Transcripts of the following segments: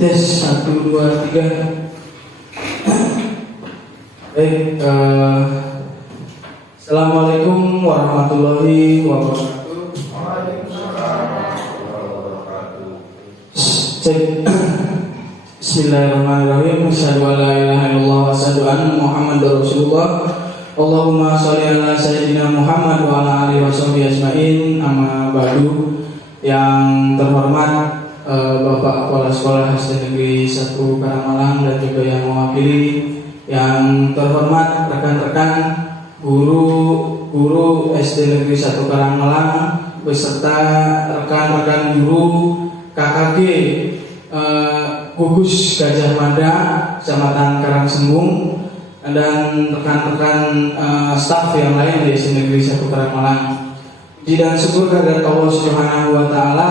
Tes 1, 2, 3. Baik, Assalamualaikum warahmatullahi wabarakatuh. Cek. Bismillahirrahmanirrahim. Asyhadu an la ilaha illallah wa asyhadu anna Muhammadar Rasulullah. Allahumma sholli ala sayyidina Muhammad wa ala alihi washabihi ajmain. Amma ba'du. Yang terhormat Bapak Kepala Sekolah SD Negeri 1 Karangmalang dan juga yang mewakili, yang terhormat rekan-rekan guru SD Negeri 1 Karangmalang beserta rekan-rekan guru KKG Gugus Gajah Mada Kecamatan Karangsembung dan rekan-rekan staf yang lain di SD Negeri 1 Karangmalang. Puji dan syukur kehadirat Allah Subhanahu wa taala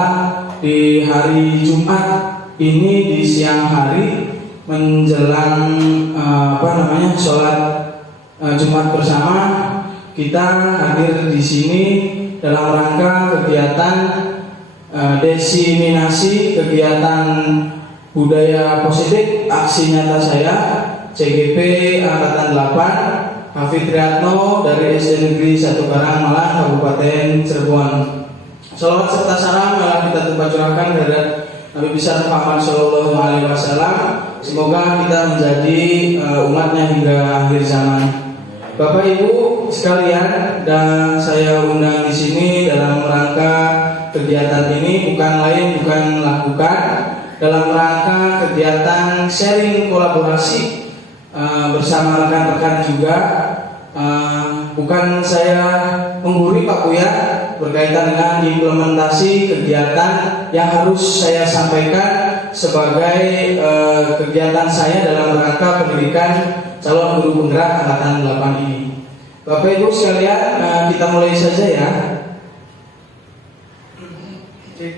di hari Jumat ini, di siang hari menjelang sholat Jumat bersama, kita hadir di sini dalam rangka kegiatan diseminasi kegiatan budaya positif aksi nyata saya CGP Angkatan 8 Hafidh Riyatno dari SD Negeri 1 Karangmalang Kabupaten Cirebon. Salawat serta salam telah kita curahkan kepada Nabi besar Muhammad Sallallahu Alaihi Wasallam. Semoga kita menjadi umatnya hingga akhir zaman. Bapak Ibu sekalian, dan saya undang di sini dalam rangka kegiatan ini bukan lakukan dalam rangka kegiatan sharing kolaborasi bersama rekan-rekan juga. Bukan saya menggurui Pak Buya berkaitan dengan implementasi kegiatan yang harus saya sampaikan sebagai kegiatan saya dalam rangka pendidikan calon guru penggerak angkatan 8 ini. Bapak Ibu sekalian, kita mulai saja ya. Cek.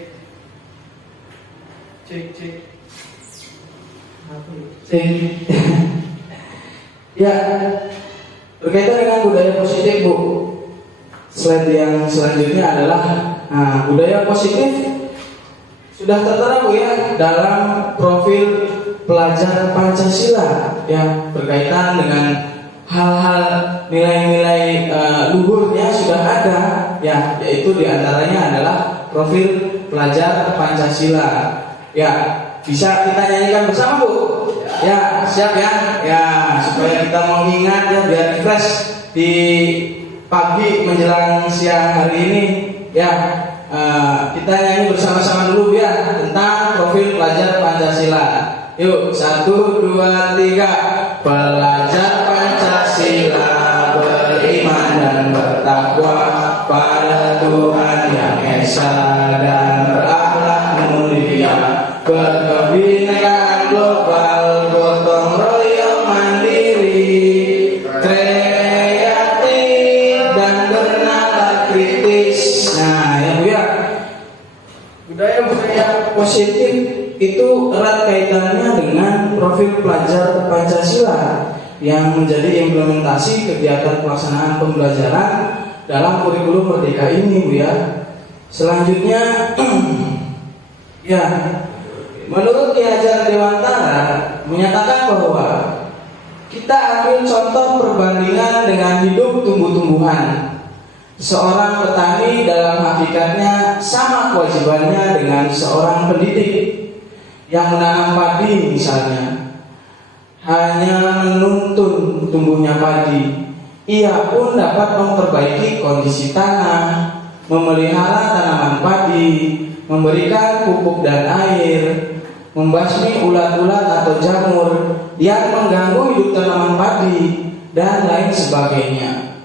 Ya, berkaitan dengan budaya positif, Bu. Slide yang selanjutnya adalah budaya positif sudah tertera, Bu ya, dalam profil pelajar Pancasila ya, berkaitan dengan hal-hal nilai-nilai luhurnya sudah ada ya, yaitu diantaranya adalah profil pelajar Pancasila ya. Bisa kita nyanyikan bersama, Bu? Ya, siap ya? Ya, supaya kita mengingat ya, biar fresh di pagi menjelang siang hari ini ya. Kita nyanyi bersama-sama dulu ya tentang profil pelajar Pancasila. Yuk, 1, 2, 3. Pelajar Pancasila beriman dan bertakwa pada Tuhan yang esa dan berakhlak mulia, berkebinekaan global, gotong royong mandiri, kreatif dan bernalar kritis. Nah ya Bu ya, budaya positif itu erat kaitannya dengan profil pelajar Pancasila yang menjadi implementasi kegiatan pelaksanaan pembelajaran dalam kurikulum Merdeka ini, Bu ya. Selanjutnya ya, menurut Ki Hajar Dewantara menyatakan bahwa kita ambil contoh perbandingan dengan hidup tumbuh-tumbuhan. Seorang petani dalam hakikatnya sama kewajibannya dengan seorang pendidik yang menanam padi misalnya. Hanya menuntun tumbuhnya padi, ia pun dapat memperbaiki kondisi tanah, memelihara tanaman padi, memberikan pupuk dan air, membasmi ulat-ulat atau jamur yang mengganggu hidup tanaman padi, dan lain sebagainya.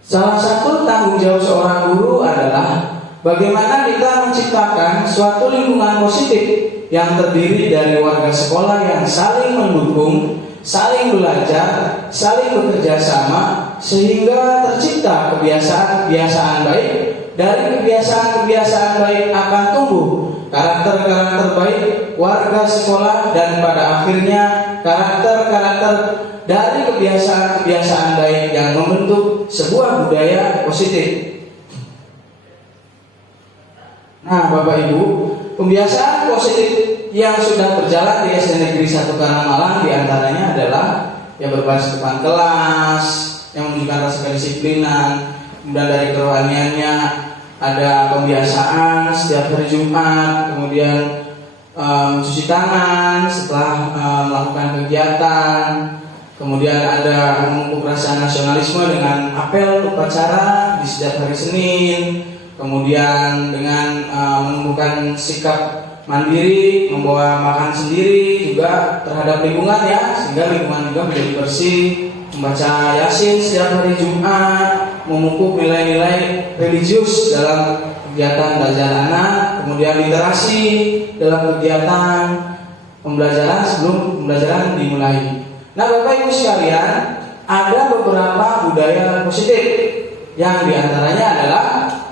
Salah satu tanggung jawab seorang guru adalah bagaimana kita menciptakan suatu lingkungan positif yang terdiri dari warga sekolah yang saling mendukung, saling belajar, saling bekerja sama, sehingga tercipta kebiasaan-kebiasaan baik. Dari kebiasaan-kebiasaan baik akan tumbuh karakter-karakter baik warga sekolah, dan pada akhirnya karakter-karakter dari kebiasaan-kebiasaan baik yang membentuk sebuah budaya positif. Nah, Bapak Ibu, pembiasaan positif yang sudah berjalan di SD Negeri 1 Karangmalang diantaranya adalah yang berbasis depan kelas, yang menunjukkan rasa kedisiplinan, kemudian dari kerohaniannya ada pembiasaan setiap hari Jumat, kemudian mencuci tangan setelah melakukan kegiatan, kemudian ada memupuk rasa nasionalisme dengan apel upacara di setiap hari Senin, kemudian dengan menumbuhkan sikap mandiri, membawa makan sendiri juga terhadap lingkungan ya, sehingga lingkungan juga menjadi bersih, membaca Yasin setiap hari Jumat, memupuk nilai-nilai religius dalam kegiatan belajar anak, kemudian literasi dalam kegiatan pembelajaran sebelum pembelajaran dimulai. Nah, Bapak Ibu sekalian, ada beberapa budaya positif yang diantaranya adalah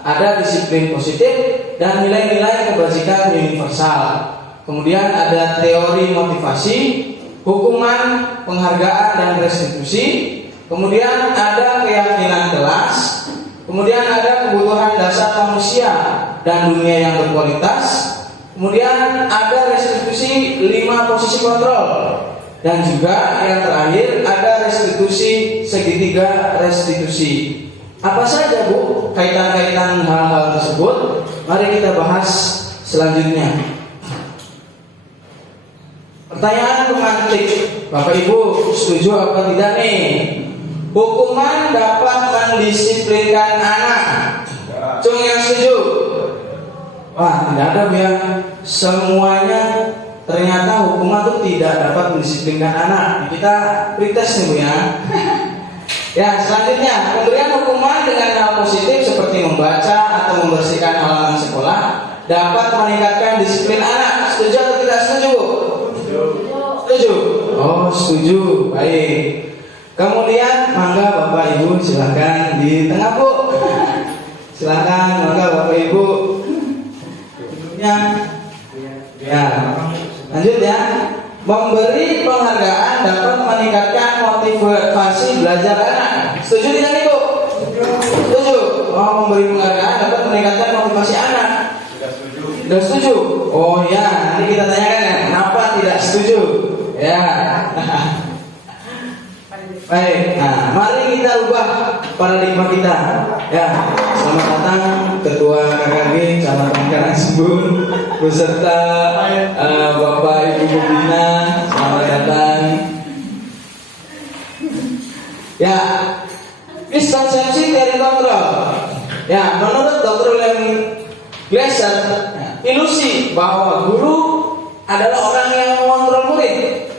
ada disiplin positif dan nilai-nilai kebajikan universal. Kemudian ada teori motivasi, hukuman, penghargaan dan restitusi. Kemudian ada keyakinan kelas. Kemudian ada kebutuhan dasar manusia dan dunia yang berkualitas. Kemudian ada restitusi 5 posisi kontrol. Dan juga yang terakhir ada restitusi segitiga restitusi. Apa saja Bu kaitan-kaitan hal-hal tersebut? Mari kita bahas selanjutnya. Pertanyaan pemantik, Bapak Ibu setuju apa tidak nih? Hukuman dapat mendisiplinkan anak. Cung yang setuju? Wah, tidak ada ya. Semuanya ternyata hukuman itu tidak dapat mendisiplinkan anak. Kita pretest nih Bu ya. Ya, selanjutnya pemberian hukuman dengan hal positif seperti membaca atau membersihkan halaman sekolah dapat meningkatkan disiplin anak. Setuju atau tidak setuju? Setuju. Oh, setuju. Baik. Kemudian mangga Bapak Ibu silakan di tengah Bu. Silakan mangga Bapak Ibu. Duduknya. Ya. Lanjut ya. Memberi penghargaan dapat meningkatkan motivasi belajar anak. Setuju tidak Ibu? Setuju. Oh, memberi penghargaan dapat meningkatkan motivasi anak. Tidak setuju. Oh ya, nanti kita tanyakan ya, kenapa tidak setuju? Ya. Baik. Nah, mari kita ubah paradigma kita. Ya. Selamat datang Ketua KKG Kecamatan Karangsembur beserta Bapak Ibu Pembina. Selamat datang. Ya, miskonsepsi teori kontrol. Ya, menurut Dr. William Glasser, ilusi bahwa guru adalah orang yang mengontrol murid.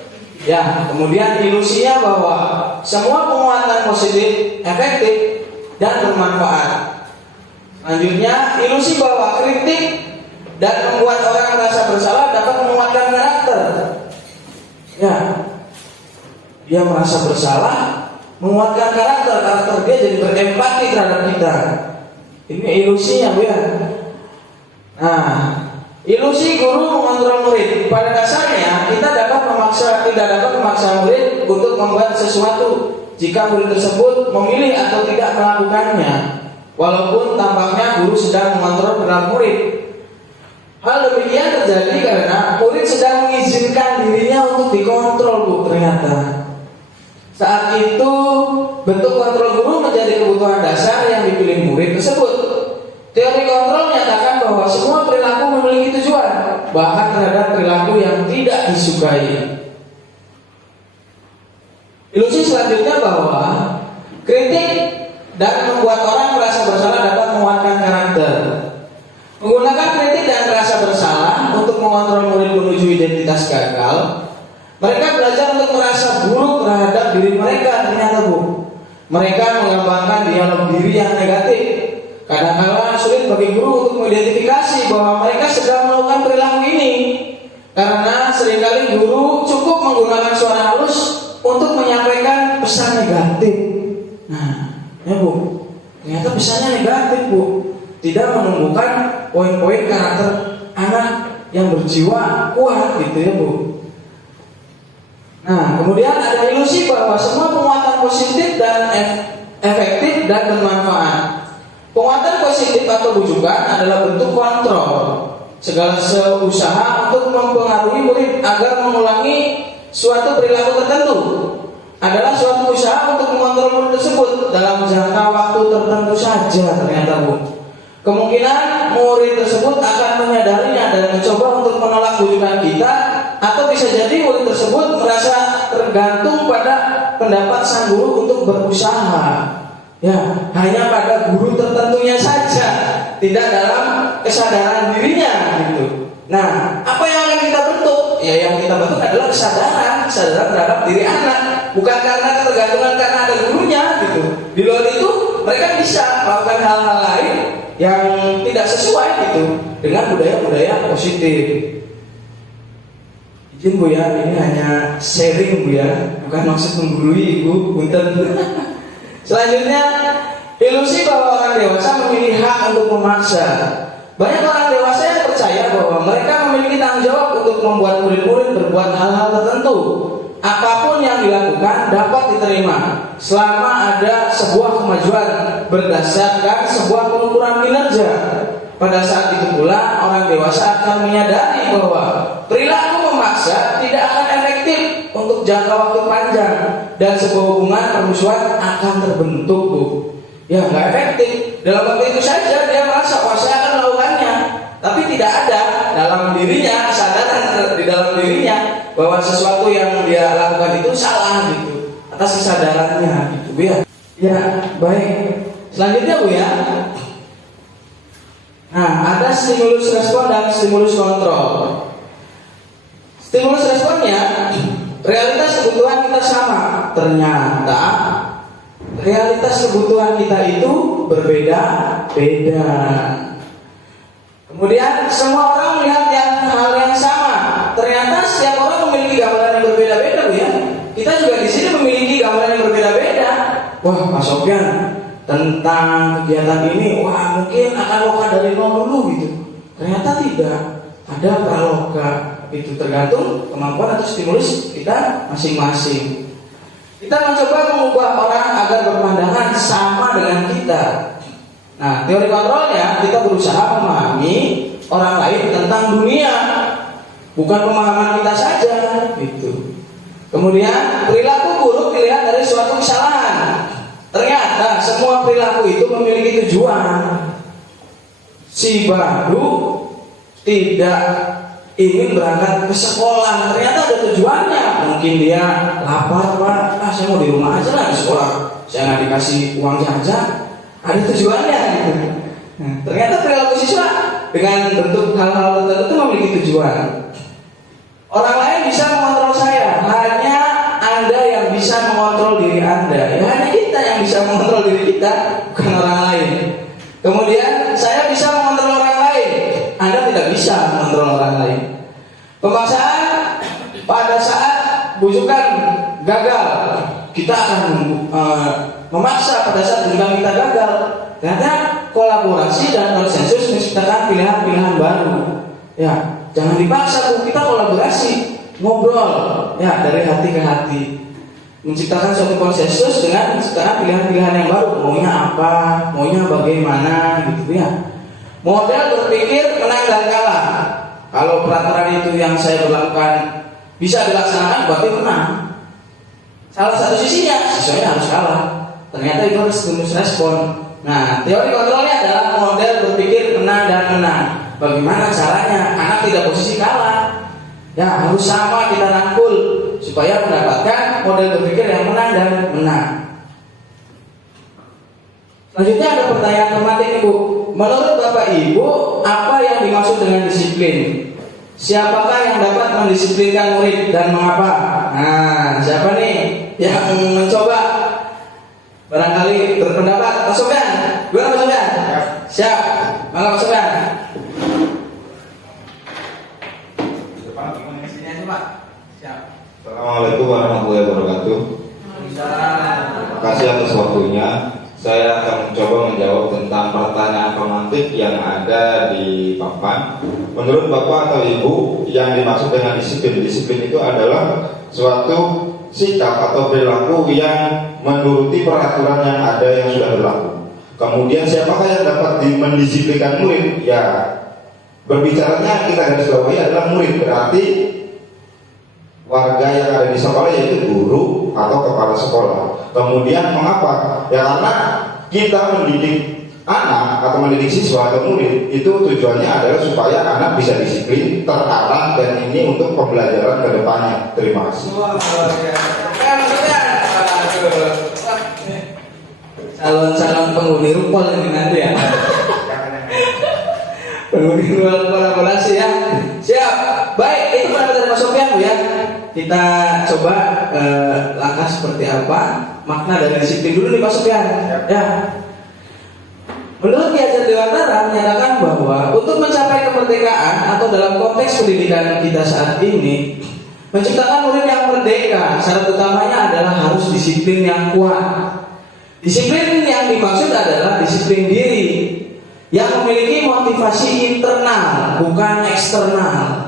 Ya, kemudian ilusinya bahwa semua penguatan positif efektif dan bermanfaat. Selanjutnya, ilusi bahwa kritik dan membuat orang merasa bersalah dapat menguatkan karakter. Ya, dia merasa bersalah, menguatkan karakter dia jadi berempati terhadap kita. Ini ilusinya Bu ya. Nah, ilusi guru mengontrol murid. Pada dasarnya kita tidak dapat memaksa murid untuk membuat sesuatu jika murid tersebut memilih atau tidak melakukannya, walaupun tampaknya guru sedang mengontrol perilaku murid. Hal demikian terjadi karena murid sedang mengizinkan dirinya untuk dikontrol Bu ternyata. Saat itu bentuk kontrol guru menjadi kebutuhan dasar yang dipilih murid tersebut. Teori kontrol menyatakan bahwa semua perilaku memiliki tujuan, bahkan terhadap perilaku yang tidak disukai. Ilusi selanjutnya bahwa kritik dan membuat orang merasa bersalah dapat menguatkan karakter. Menggunakan kritik dan rasa bersalah untuk mengontrol murid menuju identitas gagal, mereka belajar untuk merasa buruk terhadap diri mereka. Ternyata Bu, mereka mengembangkan dialog diri yang negatif. Kadang-kadang sulit bagi guru untuk mengidentifikasi bahwa mereka sedang melakukan perilaku ini, karena seringkali guru cukup menggunakan suara halus untuk menyampaikan pesan negatif. Nah, ya Bu, ternyata pesannya negatif Bu, tidak menumbuhkan poin-poin karakter anak yang berjiwa kuat gitu ya Bu. Nah, kemudian ada ilusi bahwa semua penguatan positif dan efektif dan bermanfaat. Penguatan positif atau bujukan adalah bentuk kontrol segala usaha untuk mempengaruhi murid agar mengulangi suatu perilaku tertentu adalah suatu usaha untuk mengontrol murid tersebut dalam jangka waktu tertentu saja. Ternyata kemungkinan murid tersebut akan menyadarinya dan mencoba untuk menolak bujukan kita, atau bisa jadi murid tersebut merasa tergantung pada pendapat sang guru untuk berusaha. Ya, hanya pada guru tertentunya saja, tidak dalam kesadaran dirinya gitu. Nah, apa yang akan kita bentuk? Ya, yang kita bentuk adalah kesadaran terhadap diri anak, bukan karena ketergantungan karena ada gurunya gitu. Di luar itu mereka bisa melakukan hal-hal lain yang tidak sesuai gitu dengan budaya-budaya positif. Izin Bu ya, ini hanya sharing Bu ya, bukan maksud menggurui Ibu, punten. Selanjutnya, ilusi bahwa orang dewasa memiliki hak untuk memaksa. Banyak orang dewasa yang percaya bahwa mereka memiliki tanggung jawab untuk membuat murid-murid berbuat hal-hal tertentu. Apapun yang dilakukan dapat diterima selama ada sebuah kemajuan berdasarkan sebuah pengukuran kinerja. Pada saat itu pula orang dewasa akan menyadari bahwa perilaku memaksa tidak akan efektif untuk jangka waktu panjang dan sebuah hubungan permusuhan akan terbentuk Bu. Ya nggak efektif. Dalam waktu itu saja dia merasa wah saya akan melakukannya, tapi tidak ada dalam dirinya kesadaran di dalam dirinya bahwa sesuatu yang dia lakukan itu salah gitu atas kesadarannya gitu Bu ya. Ya baik. Selanjutnya Bu ya. Nah, ada stimulus respon dan stimulus kontrol. Stimulus responnya, realitas kebutuhan kita sama. Ternyata realitas kebutuhan kita itu berbeda-beda. Kemudian semua orang melihat hal yang sama. Ternyata setiap orang memiliki gambaran yang berbeda-beda Bu ya. Kita juga di sini memiliki gambaran yang berbeda-beda. Wah, Mas Sofyan, tentang kegiatan ini, wah mungkin akan loka dari nol dulu gitu. Ternyata tidak, ada praloka. Itu tergantung kemampuan atau stimulus kita masing-masing. Kita mencoba mengubah orang agar berpandangan sama dengan kita. Nah, teori kontrolnya kita berusaha memahami orang lain tentang dunia, bukan pemahaman kita saja gitu. Kemudian perilaku buruk dilihat dari suatu kesalahan. Ternyata semua perilaku itu memiliki tujuan. Si baru tidak ingin berangkat ke sekolah, ternyata ada tujuannya. Mungkin dia lapar Pak, saya mau di rumah aja lah di sekolah, saya nggak dikasih uang jajan. Ada tujuannya gitu. Nah, ternyata perilaku siswa dengan bentuk hal-hal tertentu memiliki tujuan. Orang lain bisa mengontrol saya, hanya Anda yang bisa mengontrol diri Anda. Ya hanya kita yang bisa mengontrol diri kita, bukan orang lain. Kemudian saya bisa mengontrol orang lain, Anda tidak bisa mengontrol orang lain. Pemaksaan pada saat bujukan gagal, kita akan memaksa pada saat bujukan kita gagal. Ternyata kolaborasi dan konsensus menciptakan pilihan-pilihan baru. Ya, jangan dipaksa Bu, kita kolaborasi, ngobrol, ya dari hati ke hati. Menciptakan suatu konsensus dengan menciptakan pilihan-pilihan yang baru. Maunya apa, maunya bagaimana gitu ya. Model berpikir menang dan kalah. Kalau peraturan itu yang saya berlakukan bisa dilaksanakan, berarti menang. Salah satu sisinya, siswanya harus kalah. Ternyata itu harus stimulus respon. Nah, teori kontrolnya adalah model berpikir menang dan menang. Bagaimana caranya? Anak tidak posisi kalah. Ya, harus sama kita rangkul supaya mendapatkan model berpikir yang menang dan menang. Selanjutnya ada pertanyaan tematik Ibu. Menurut Bapak Ibu, apa yang dimaksud dengan disiplin? Siapakah yang dapat mendisiplinkan murid dan mengapa? Nah, siapa nih yang mencoba? Barangkali berpendapat. Pak Sofyan, gimana Pak Sofyan? Siap. Maka Pak Sofyan. Assalamualaikum warahmatullahi wabarakatuh. Terima kasih atas waktunya. Saya akan mencoba menjawab tentang pertanyaan pemantik yang ada di papan. Menurut Bapak atau Ibu, yang dimaksud dengan disiplin, disiplin itu adalah suatu sikap atau perilaku yang menuruti peraturan yang ada yang sudah berlaku. Kemudian siapakah yang dapat mendisiplinkan murid? Ya, berbicaranya kita garis bawahi adalah murid, berarti warga yang ada di sekolah, yaitu guru atau kepala sekolah. Kemudian mengapa? Ya karena kita mendidik anak atau mendidik siswa atau murid itu tujuannya adalah supaya anak bisa disiplin, terarah, dan ini untuk pembelajaran ke depannya. Terima kasih. Calon-calon penghuni rupol ini nanti ya. Penghuni ruang kolaborasi ya. Siap. Baik, itu pendapat dari Mas Sofyan Bu ya. Kita coba langkah seperti apa, makna dari disiplin dulu nih Mas Sofyan. Ya. Menurut Ki Hajar Dewantara menyatakan bahwa untuk mencapai kemerdekaan atau dalam konteks pendidikan kita saat ini, menciptakan murid yang merdeka, syarat utamanya adalah harus disiplin yang kuat. Disiplin yang dimaksud adalah disiplin diri yang memiliki motivasi internal, bukan eksternal.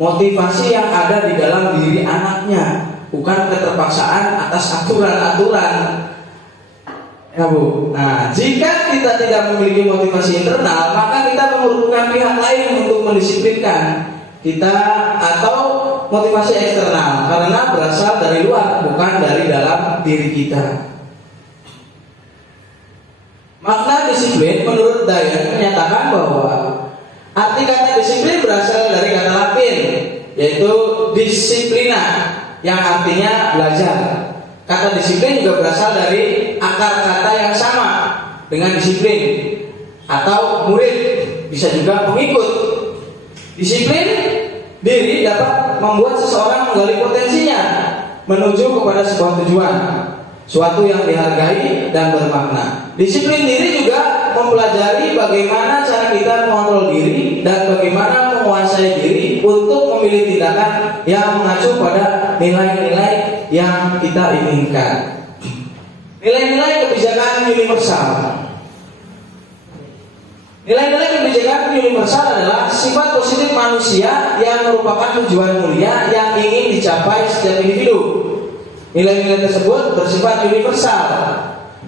Motivasi yang ada di dalam diri anaknya, bukan keterpaksaan atas aturan-aturan. Ya Bu. Nah, jika kita tidak memiliki motivasi internal, maka kita memerlukan pihak lain untuk mendisiplinkan kita, atau motivasi eksternal karena berasal dari luar, bukan dari dalam diri kita. Makna disiplin menurut Dayan menyatakan bahwa arti kata disiplin berasal dari kata Latin, yaitu disiplina, yang artinya belajar. Kata disiplin juga berasal dari akar kata yang sama dengan disiplin atau murid, bisa juga pengikut. Disiplin diri dapat membuat seseorang menggali potensinya menuju kepada sebuah tujuan, suatu yang dihargai dan bermakna. Disiplin diri juga mempelajari bagaimana cara kita mengontrol diri dan bagaimana menguasai diri untuk memilih tindakan yang mengacu pada nilai-nilai yang kita inginkan. Nilai-nilai kebijakan universal. Nilai-nilai kebijakan universal adalah sifat positif manusia yang merupakan tujuan mulia yang ingin dicapai setiap individu. Nilai-nilai tersebut bersifat universal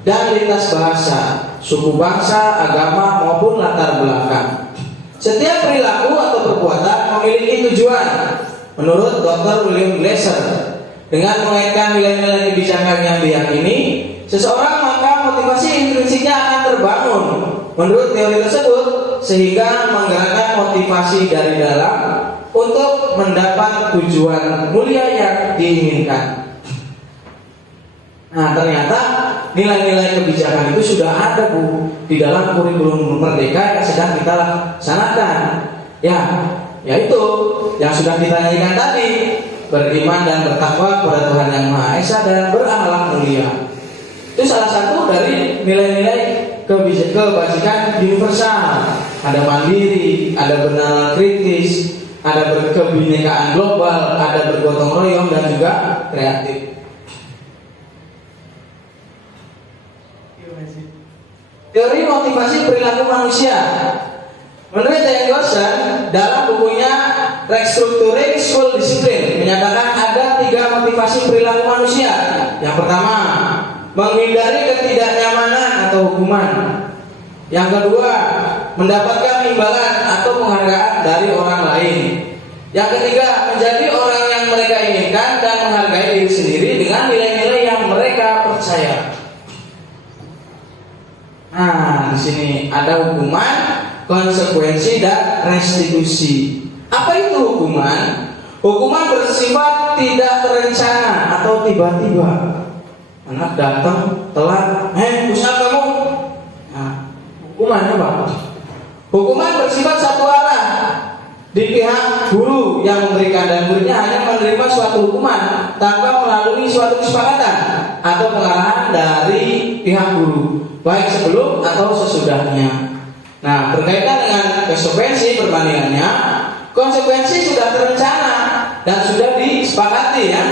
dan lintas bahasa, suku bangsa, agama maupun latar belakang. Setiap perilaku atau perbuatan memiliki tujuan. Menurut Dr. William Glasser, dengan mengaitkan nilai-nilai kebijakan yang diyakini seseorang, maka motivasi intrinsiknya akan terbangun. Menurut teori tersebut, sehingga menggerakkan motivasi dari dalam untuk mendapat tujuan mulia yang diinginkan. Nah, ternyata nilai-nilai kebijakan itu sudah ada Bu di dalam kurikulum Merdeka yang sedang kita laksanakan. Ya, yaitu yang sudah ditanyakan tadi, beriman dan bertakwa kepada Tuhan Yang Maha Esa dan berakhlak mulia. Itu salah satu dari nilai-nilai kebajikan universal. Ada mandiri, ada benar kritis, ada berkebinekaan global, ada bergotong royong dan juga kreatif. Teori motivasi perilaku manusia. Menurut Diane Gorsan, dalam bukunya Restructuring School Discipline menyatakan ada 3 motivasi perilaku manusia. Yang pertama, menghindari ketidaknyamanan atau hukuman. Yang kedua, mendapatkan imbalan atau penghargaan dari orang lain. Yang ketiga, menjadi orang yang mereka inginkan dan menghargai diri sendiri dengan nilai-nilai yang mereka percaya. Nah, di sini ada hukuman, konsekuensi, dan restitusi. Apa itu hukuman? Hukuman bersifat tidak terencana atau tiba-tiba. Anak datang telat, pusat kamu. Nah, hukumannya apa? Hukuman bersifat satu arah di pihak guru yang memberikan, dan muridnya hanya menerima suatu hukuman tanpa melalui suatu kesepakatan atau pengarahan dari pihak guru, baik sebelum atau sesudahnya. Nah, berkaitan dengan konsekuensi perbandingannya, konsekuensi sudah terencana dan sudah disepakati ya.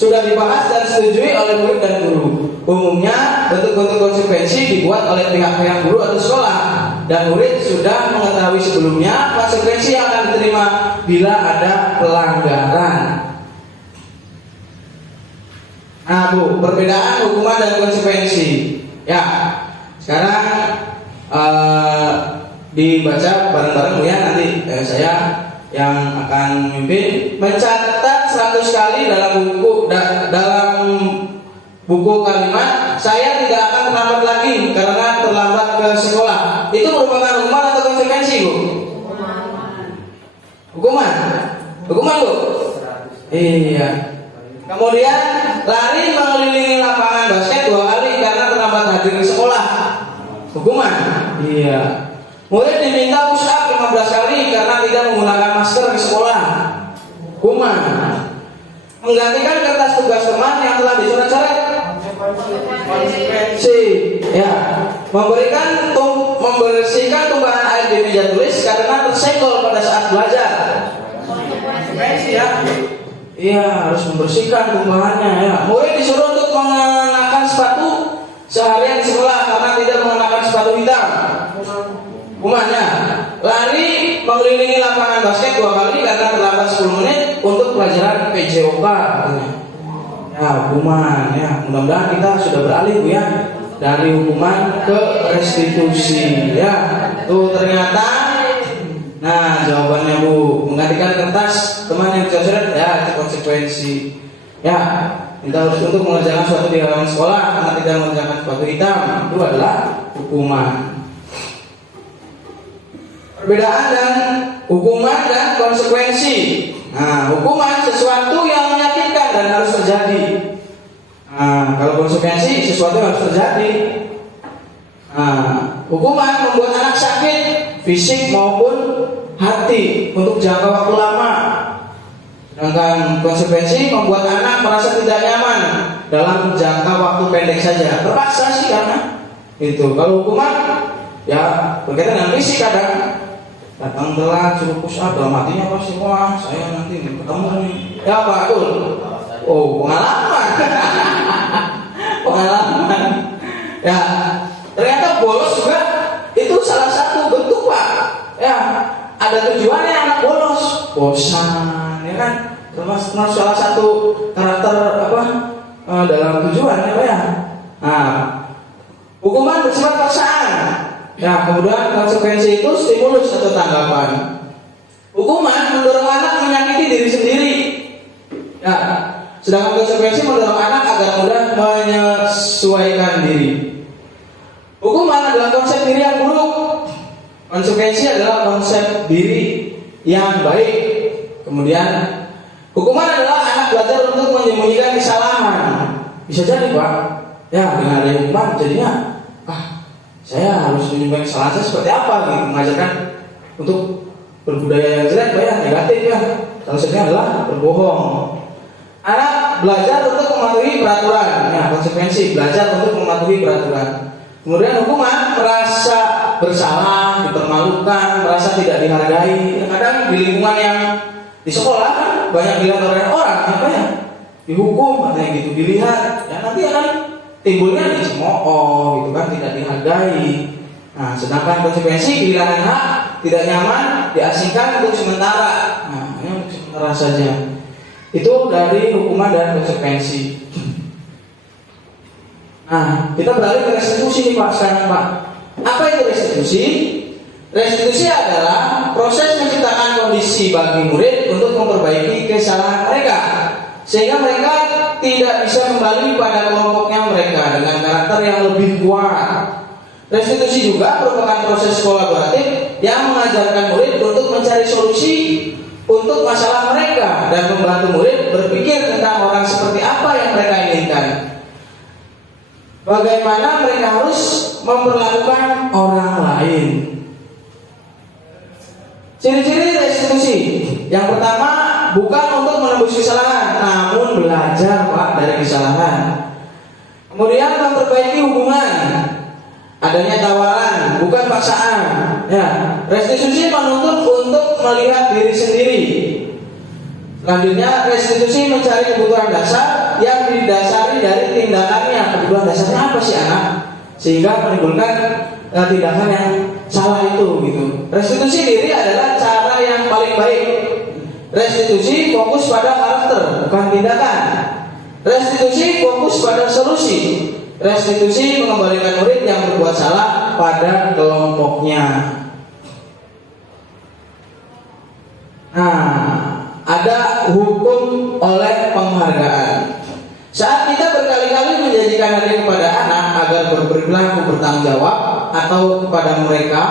sudah dibahas dan disetujui oleh murid dan guru. Umumnya bentuk-bentuk konsekuensi dibuat oleh pihak-pihak guru atau sekolah, dan murid sudah mengetahui sebelumnya konsekuensi yang akan diterima bila ada pelanggaran. Nah Bu, perbedaan hukuman dan konsekuensi. Ya, sekarang dibaca bareng-bareng Bu ya, nanti saya yang akan memimpin. Mencatat 100 kali dalam buku kalimat saya tidak akan terlambat lagi karena terlambat ke sekolah. Itu merupakan hukuman atau konsekuensi Bu? Hukuman. Hukuman Bu? Iya. Kemudian lari mengelilingi lapangan basket 2 kali karena terlambat hadir di sekolah. Hukuman. Iya. Murid diminta push up 15 kali karena tidak menggunakan masker di sekolah. Hukuman. Menggantikan kertas tugas teman yang telah dicoret-coret. Konsekuensi. Ya. Membersihkan tumpahan air di meja tulis karena tersenggol pada saat belajar. Konsekuensi ya. Iya, harus membersihkan tumpahannya ya. Murid disuruh untuk mengenakan sepatu seharian di sekolah karena tidak mengenakan sepatu hitam. Hukumannya, lari mengelilingi lapangan basket 2 kali karena terlambat 10 menit untuk pelajaran PJOK katanya. Ya, hukuman ya. Mudah-mudahan kita sudah beralih Bu ya dari hukuman ke restitusi ya. Tuh ternyata. Nah, jawabannya Bu, menggantikan kertas teman yang dicoret ya, itu konsekuensi. Ya, kita harus untuk mengerjakan suatu di halaman sekolah karena tidak mengerjakan sepatu hitam, itu adalah hukuman. Perbedaan dan hukuman dan konsekuensi. Nah, hukuman sesuatu yang menyakitkan dan harus terjadi. Nah, kalau konsekuensi sesuatu yang harus terjadi. Nah, hukuman membuat anak sakit fisik maupun hati untuk jangka waktu lama. Sedangkan konsekuensi membuat anak merasa tidak nyaman dalam jangka waktu pendek saja. Terpaksa sih karena itu. Kalau hukuman ya berkaitan dengan fisik kadang. Datang telat, suruh push up, dalam hatinya pasti wah saya nanti ketemu nih. Ya Pak Abdul. Oh pengalaman. Pengalaman. Ya ternyata bolos juga itu salah satu bentuk Pak. Ya ada tujuannya anak bolos, bosan, ya kan? Termasuk salah satu karakter apa dalam tujuan ya Pak ya. Nah, hukuman bersifat paksaan. Ya, kemudian konsekuensi itu stimulus atau tanggapan. Hukuman mendorong anak menyakiti diri sendiri. Ya, sedangkan konsekuensi mendorong anak agar mudah menyesuaikan diri. Hukuman adalah konsep diri yang buruk. Konsekuensi adalah konsep diri yang baik. Kemudian hukuman adalah anak belajar untuk menyembunyikan kesalahan. Bisa jadi Pak. Ya, dengan ada hukuman jadinya saya harus menyembunyikan kesalahan saya seperti apa gitu, mengajarkan untuk berbudaya yang jelek Pak ya, negatif ya. Salah satunya adalah berbohong. Anak belajar untuk mematuhi peraturan. Ya, konsekuensi belajar untuk mematuhi peraturan. Kemudian hukuman merasa bersalah, dipermalukan, merasa tidak dihargai. Kadang di lingkungan yang di sekolah kan banyak dilihat oleh orang, apa ya? Dihukum katanya gitu, dilihat. Ya nanti akan timbulnya dicemooh gitu kan, tidak dihargai. Nah, sedangkan konsekuensi kehilangan hak, tidak nyaman, diasingkan untuk sementara. Nah, ini untuk sementara saja. Itu dari hukuman dan konsekuensi. Nah, kita beralih ke restitusi nih Pak sekarang Pak. Apa itu restitusi? Restitusi adalah proses menciptakan kondisi bagi murid untuk memperbaiki kesalahan mereka, sehingga mereka tidak bisa kembali pada kelompoknya mereka dengan karakter yang lebih kuat. Restitusi juga merupakan proses kolaboratif yang mengajarkan murid untuk mencari solusi untuk masalah mereka dan membantu murid berpikir tentang orang seperti apa yang mereka inginkan. Bagaimana mereka harus memperlakukan orang lain. Ciri-ciri restitusi. Yang pertama, bukan untuk menembus kesalahan, namun belajar Pak dari kesalahan. Kemudian memperbaiki hubungan. Adanya tawaran, bukan paksaan. Ya, restitusi menuntut untuk melihat diri sendiri. Selanjutnya, restitusi mencari kebutuhan dasar yang didasari dari tindakannya. Kebutuhan dasarnya apa sih anak? Sehingga menimbulkan tindakan yang salah itu gitu. Restitusi diri adalah cara yang paling baik. Restitusi fokus pada karakter, bukan tindakan. Restitusi fokus pada solusi. Restitusi mengembalikan murid yang berbuat salah pada kelompoknya. Nah, ada hukum oleh penghargaan. Saat kita berkali-kali menjanjikan hadiah kepada anak agar berperilaku bertanggung jawab, atau kepada mereka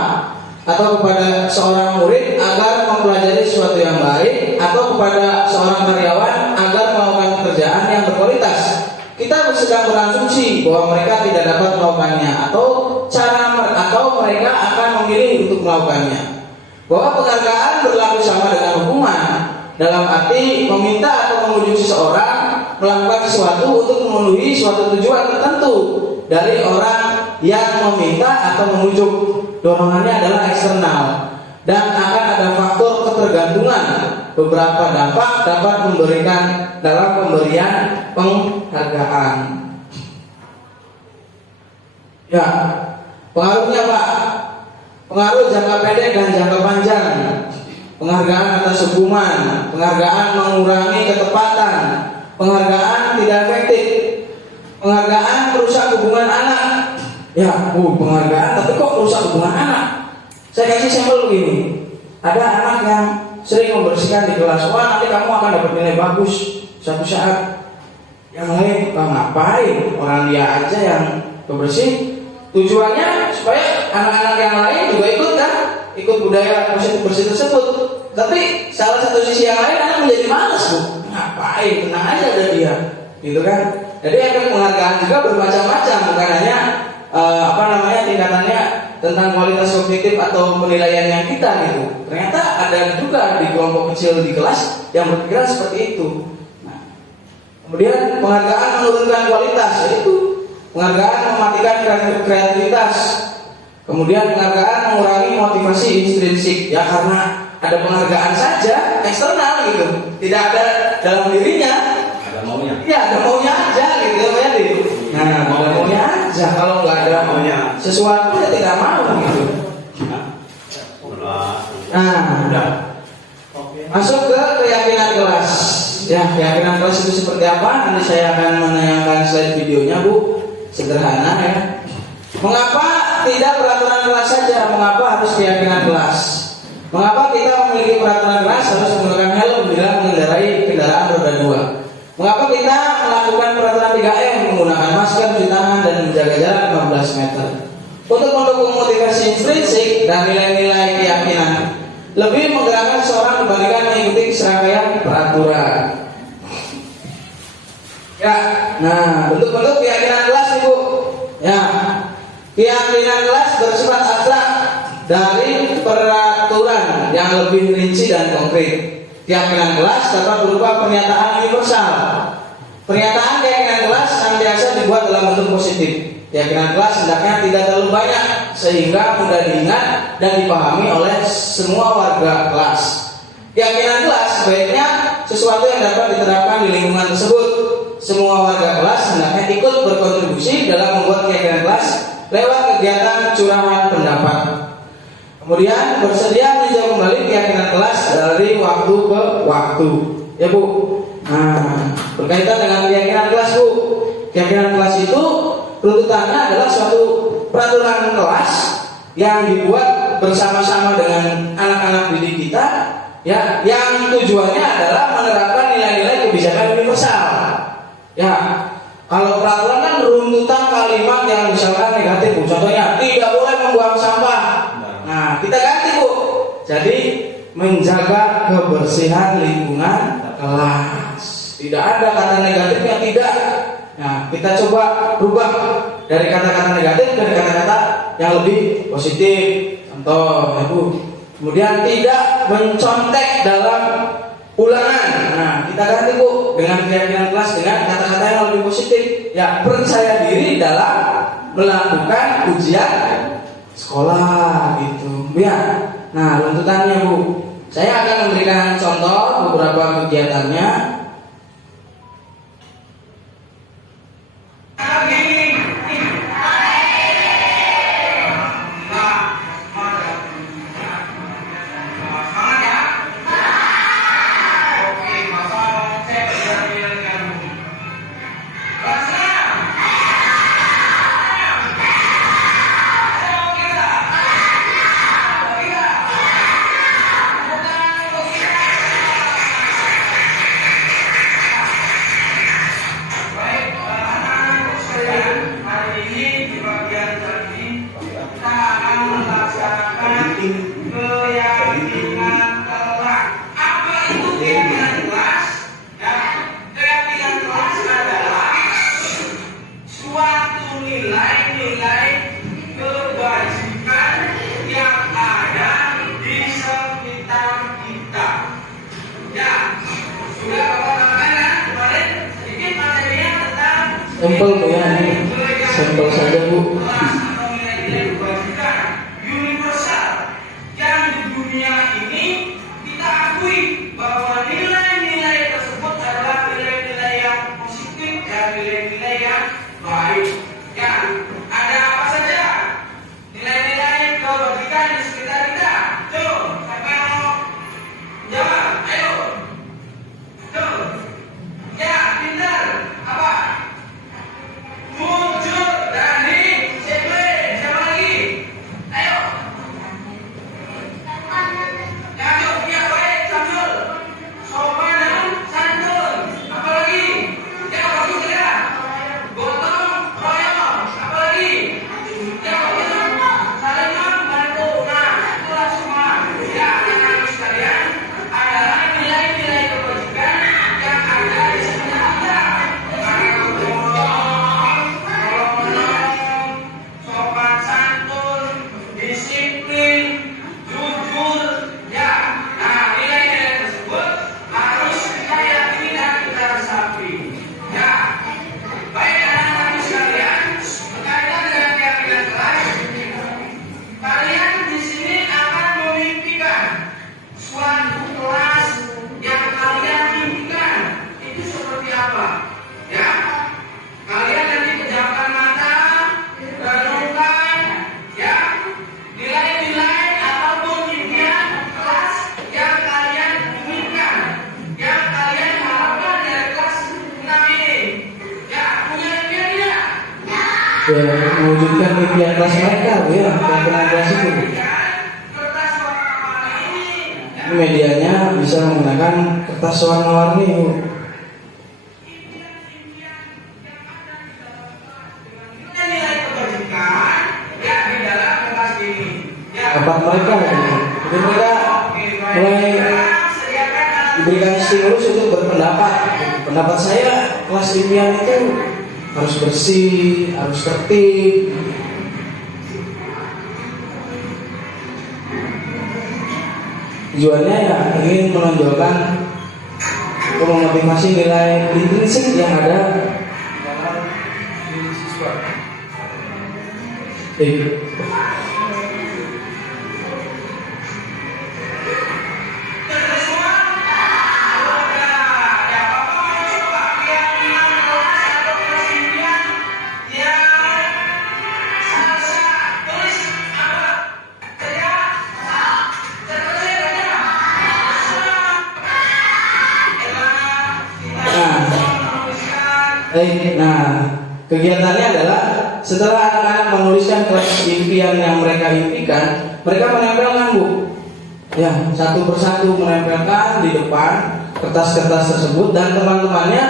atau kepada seorang murid agar mempelajari sesuatu yang baik, atau kepada seorang karyawan agar melakukan pekerjaan yang berkualitas, kita sedang berasumsi bahwa mereka tidak dapat melakukannya atau mereka akan memilih untuk melakukannya. Bahwa penghargaan berlaku sama dengan hukuman, dalam arti meminta atau memujuk seseorang melakukan sesuatu untuk memenuhi suatu tujuan tertentu dari orang yang meminta atau memujuk. Dorongannya adalah eksternal dan akan ada faktor ketergantungan. Beberapa dampak dapat memberikan dalam pemberian penghargaan. Ya, pengaruhnya Pak. Pengaruh jangka pendek dan jangka panjang. Penghargaan atas hukuman, penghargaan mengurangi ketepatan, penghargaan tidak efektif, penghargaan merusak hubungan anak. Ya, penghargaan tapi kok merusak hubungan anak? Saya kasih sampel begini. Ada anak yang sering membersihkan di kelas. Wah, nanti kamu akan dapat nilai bagus suatu saat. Yang lain, ngapain? Orang dia aja yang bebersih. Tujuannya supaya anak-anak yang lain juga ikut kan, ikut budaya bersih tersebut. Tapi salah satu sisi yang lain anak menjadi malas, Bu. Ngapain? Tenang aja ada dia, gitu kan? Jadi efek penghargaan juga bermacam-macam, bukan hanya tingkatannya tentang kualitas kognitif atau penilaian yang kita gitu. Ternyata ada juga di kelompok kecil di kelas yang berpikiran seperti itu. Nah, kemudian penghargaan menurunkan kualitas, yaitu penghargaan mematikan kreativitas. Kemudian penghargaan mengurangi motivasi intrinsik. Ya karena ada penghargaan saja eksternal gitu, tidak ada dalam dirinya. Ada maunya. Ya ada maunya aja gitu ya Di. Nah ada maunya aja. Kalau nggak ada maunya sesuatu ya tidak mau gitu. Nah, masuk ke keyakinan kelas. Ya keyakinan kelas itu seperti apa? Nanti saya akan menayangkan slide videonya Bu. Sederhana ya. Mengapa tidak peraturan kelas saja? Mengapa harus keyakinan kelas? Mengapa kita memiliki peraturan kelas harus menggunakan helm bila mengendarai kendaraan roda 2? Mengapa kita melakukan peraturan 3M menggunakan masker, cuci tangan, dan menjaga jarak 15 meter? Untuk mendukung motivasi intrinsik dan nilai-nilai keyakinan, lebih menggerakkan seorang dibandingkan mengikuti serangkaian peraturan. Ya, nah bentuk-bentuk keyakinan kelas Ibu. Ya, keyakinan kelas bersifat abstrak dari peraturan yang lebih rinci dan konkret. Keyakinan kelas dapat berupa pernyataan universal. Pernyataan keyakinan kelas senantiasa dibuat dalam bentuk positif. Keyakinan kelas hendaknya tidak terlalu banyak sehingga mudah diingat dan dipahami oleh semua warga kelas. Keyakinan kelas sebaiknya sesuatu yang dapat diterapkan di lingkungan tersebut. Semua warga kelas hendaknya ikut berkontribusi dalam membuat keyakinan kelas lewat kegiatan curahan pendapat. Kemudian bersedia meninjau kembali keyakinan kelas dari waktu ke waktu, ya Bu. Nah, berkaitan dengan keyakinan kelas Bu. Keyakinan kelas itu runtutannya adalah suatu peraturan kelas yang dibuat bersama-sama dengan anak-anak didik kita, ya, yang tujuannya adalah menerapkan nilai-nilai kebijakan universal. Ya, kalau peraturan kan runtutan kalimat yang misalkan negatif, Bu. Contohnya tidak boleh membuang sampah. Nah, kita ganti Bu. Jadi menjaga kebersihan lingkungan kelas. Tidak ada kata negatifnya, tidak. Nah, kita coba rubah dari kata-kata negatif ke kata-kata yang lebih positif. Contoh, ya Bu. Kemudian tidak mencontek dalam ulangan. Nah, kita ganti Bu dengan keyakinan kelas dengan kata-kata yang lebih positif. Ya, percaya diri dalam melakukan ujian sekolah gitu. Ya. Nah, runtutannya Bu. Saya akan memberikan contoh beberapa kegiatannya. Sampel Bu ya, ini sampel saja Bu. Universal yang di dunia ini kita akui bahwa nilai-nilai tersebut adalah nilai-nilai yang positif dan nilai-nilai yang baik. Ya, ada apa saja? Nilai-nilai kebajikan di sekitar kita. Tuh, siapa yang mau jawab? Ayo. Tuh. Ya, pintar. Apa? Jujur, berani, disiplin. Siapa lagi? Ayo. Ya, yuk, ya baik, Samsul. Sopan dan santun. Apa lagi? Ya, bagus ya. Gotong royong. Apa lagi? Ya, bagus. Saling membantu. Nah, itulah semua. Ya, anak-anak sekalian, adalah nilai-nilai kebajikan yang ada di sekitar kita. Sopan santun, disiplin, jujur, ya. Nah, nilai-nilai tersebut harus kita yakini dan kita resapi. Ya. Baik anak-anak sekalian, berkaitan dengan keyakinan kelas, kalian di sini akan memimpikan suatu kelas yang kalian impikan. Itu seperti apa? Ya. Kalian nanti pejamkan mata, renungkan, ya, nilai-nilai ataupun impian kelas yang kalian inginkan, yang kalian harapkan dari kelas 6 ini. Ya, punya impian tidak? Ya, mewujudkan impian kelas mereka Bu ya, keyakinan kelas itu Bu. Kertas warna-warni ini. Ini medianya bisa menggunakan kertas warna-warni Bu. Nilai kebajikan ya di dalam kelas ini. Ya. Tempat mereka gitu. Jadi mereka mulai diberikan stimulus untuk berpendapat. Pendapat saya kelas impian itu harus bersih, harus tertib. Tujuannya ya ingin menonjolkan atau memotivasi nilai intrinsik yang ada dalam diri siswa. Nah, kegiatannya adalah setelah anak-anak menuliskan kelas impian yang mereka impikan, mereka menempelkan Bu. Ya, satu persatu menempelkan di depan kertas-kertas tersebut dan teman-temannya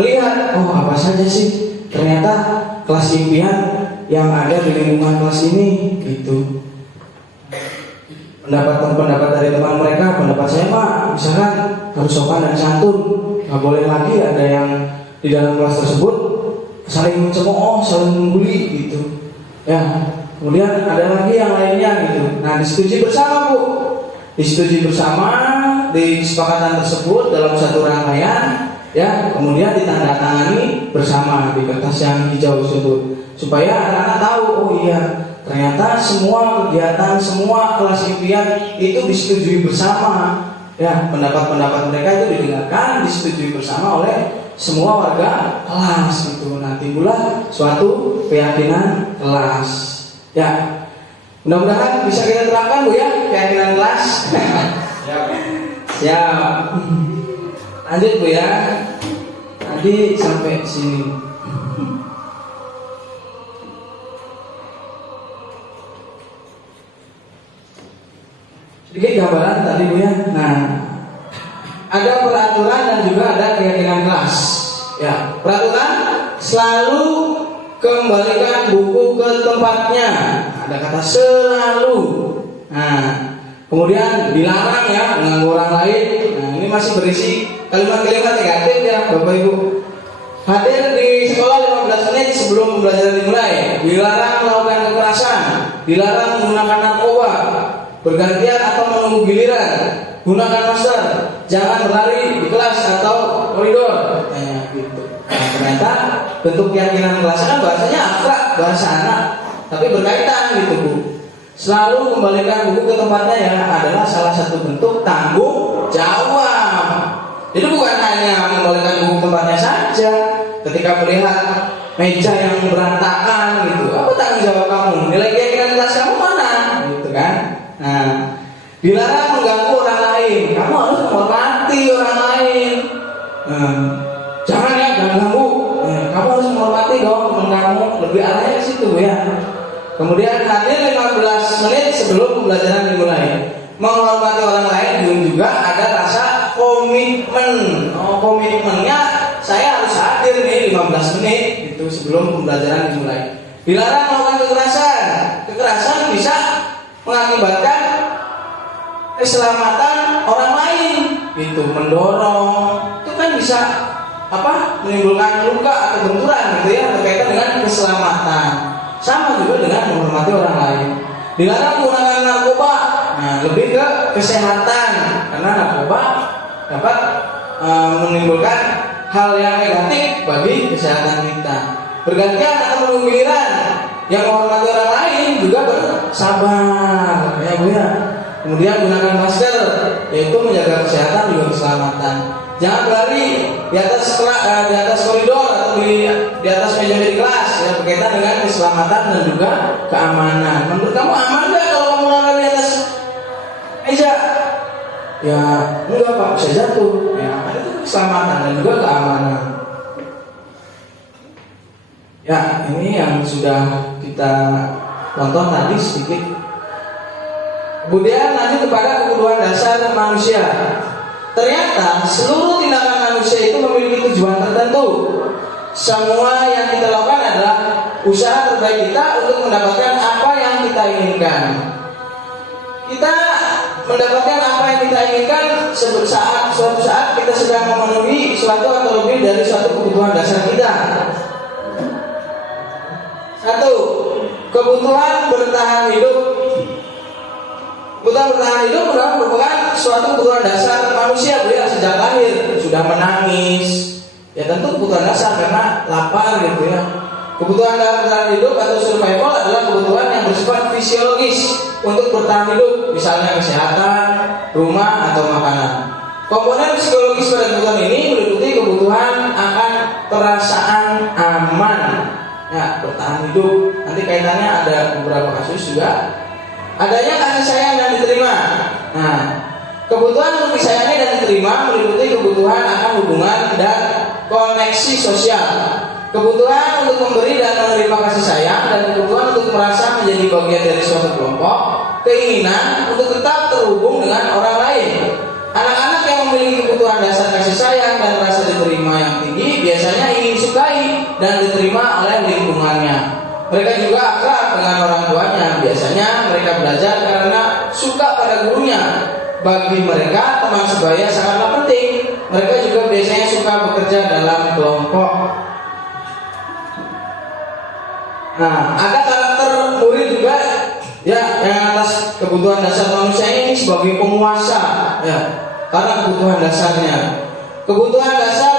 melihat, oh apa saja sih ternyata kelas impian yang ada di lingkungan kelas ini gitu. Pendapat dari teman mereka, pendapat saya mah misalkan harus sopan dan santun, nggak boleh lagi ada yang di dalam kelas tersebut saling mencemooh, saling membuli gitu. Ya, kemudian ada lagi yang lainnya gitu. Nah, disetujui bersama Bu, disetujui bersama di kesepakatan tersebut dalam satu rangkaian, ya, kemudian ditandatangani bersama di kertas yang hijau tersebut supaya anak-anak tahu, oh iya ternyata semua kegiatan, semua kelas impian itu disetujui bersama. Ya, pendapat-pendapat mereka itu didengarkan, disetujui bersama oleh semua warga kelas itu. Nah, timbullah suatu keyakinan kelas. Ya, mudah-mudahan bisa kita terapkan Bu ya, keyakinan kelas. Ya, lanjut Bu ya. Tadi sampai sini. Sedikit gambaran tadi Bu ya. Nah, ada peraturan dan juga ada keyakinan kelas. Ya, peraturan selalu kembalikan buku ke tempatnya. Ada kata selalu. Nah, kemudian dilarang ya mengganggu orang lain. Nah, ini masih berisi kalimat-kalimat negatif ya Bapak Ibu. Hadir di sekolah 15 menit sebelum pembelajaran dimulai. Dilarang melakukan kekerasan. Dilarang menggunakan narkoba. Bergantian atau menunggu giliran. Gunakan masker. Jangan berlari di kelas atau koridor. Gitu. Nah, ternyata bentuk keyakinan kelas kan bahasanya abstrak, bahasa anak, tapi berkaitan gitu Bu. Selalu kembalikan buku ke tempatnya ya adalah salah satu bentuk tanggung jawab. Jadi bukan hanya mengembalikan buku ke tempatnya saja. Ketika melihat meja yang berantakan gitu, apa tanggung jawab kamu? Nilai keyakinan kelas kamu mana? Gitu kan? Nah, dilarang mengganggu orang lain. Kamu harus menghormati orang lain. Jangan ya ganggu. Kamu harus menghormati dong teman kamu. Lebih arahnya ke situ ya. Kemudian hadir 15 menit sebelum pembelajaran dimulai. Menghormati orang lain juga ada rasa komitmen. Komitmennya saya harus hadir nih 15 menit itu sebelum pembelajaran dimulai. Dilarang melakukan kekerasan. Kekerasan bisa mengakibatkan keselamatan orang lain. Gitu, mendorong. Itu kan bisa menimbulkan luka atau benturan gitu ya berkaitan dengan keselamatan. Sama juga dengan menghormati orang lain. Dilarang menggunakan narkoba. Nah, lebih ke kesehatan karena narkoba dapat menimbulkan hal yang negatif bagi kesehatan kita. Bergantian atau menunggu giliran. Yang menghormati orang lain juga bersabar ya Bu ya. Kemudian gunakan masker, yaitu menjaga kesehatan juga keselamatan. Jangan berlari di atas koridor atau di atas meja di kelas ya, berkaitan dengan keselamatan dan juga keamanan. Menurut kamu aman nggak kalau kamu lari di atas meja? Ya enggak Pak, bisa jatuh. Ya itu keselamatan dan juga keamanan. Ya ini yang sudah kita tonton tadi sedikit. Kemudian lanjut kepada kebutuhan dasar manusia. Ternyata seluruh tindakan manusia itu memiliki tujuan tertentu. Semua yang kita lakukan adalah usaha terbaik kita untuk mendapatkan apa yang kita inginkan. Kita mendapatkan apa yang kita inginkan suatu saat kita sedang memenuhi suatu atau lebih dari suatu kebutuhan dasar kita. Satu, kebutuhan bertahan hidup. Kebutuhan bertahan hidup merupakan suatu kebutuhan dasar manusia sejak lahir. Sudah menangis, ya tentu kebutuhan dasar karena lapar gitu ya. Kebutuhan bertahan hidup atau survival adalah kebutuhan yang bersifat fisiologis untuk bertahan hidup, misalnya kesehatan, rumah atau makanan. Komponen psikologis pada kebutuhan ini meliputi kebutuhan akan perasaan aman, ya bertahan hidup. Nanti kaitannya ada beberapa kasus juga. Adanya kasih sayang dan diterima. Nah, kebutuhan untuk disayangi dan diterima meliputi kebutuhan akan hubungan dan koneksi sosial. Kebutuhan untuk memberi dan menerima kasih sayang dan kebutuhan untuk merasa menjadi bagian dari suatu kelompok. Keinginan untuk tetap terhubung dengan orang lain. Anak-anak yang memiliki kebutuhan dasar kasih sayang dan rasa diterima yang tinggi biasanya ingin disukai dan diterima oleh lingkungannya. Mereka juga akrab dengan orang tuanya. Biasanya mereka belajar karena suka pada gurunya. Bagi mereka teman sebaya sangatlah penting. Mereka juga biasanya suka bekerja dalam kelompok. Nah, ada karakter murid juga ya yang atas kebutuhan dasar manusia ini sebagai penguasa ya. Karena kebutuhan dasarnya. Kebutuhan dasar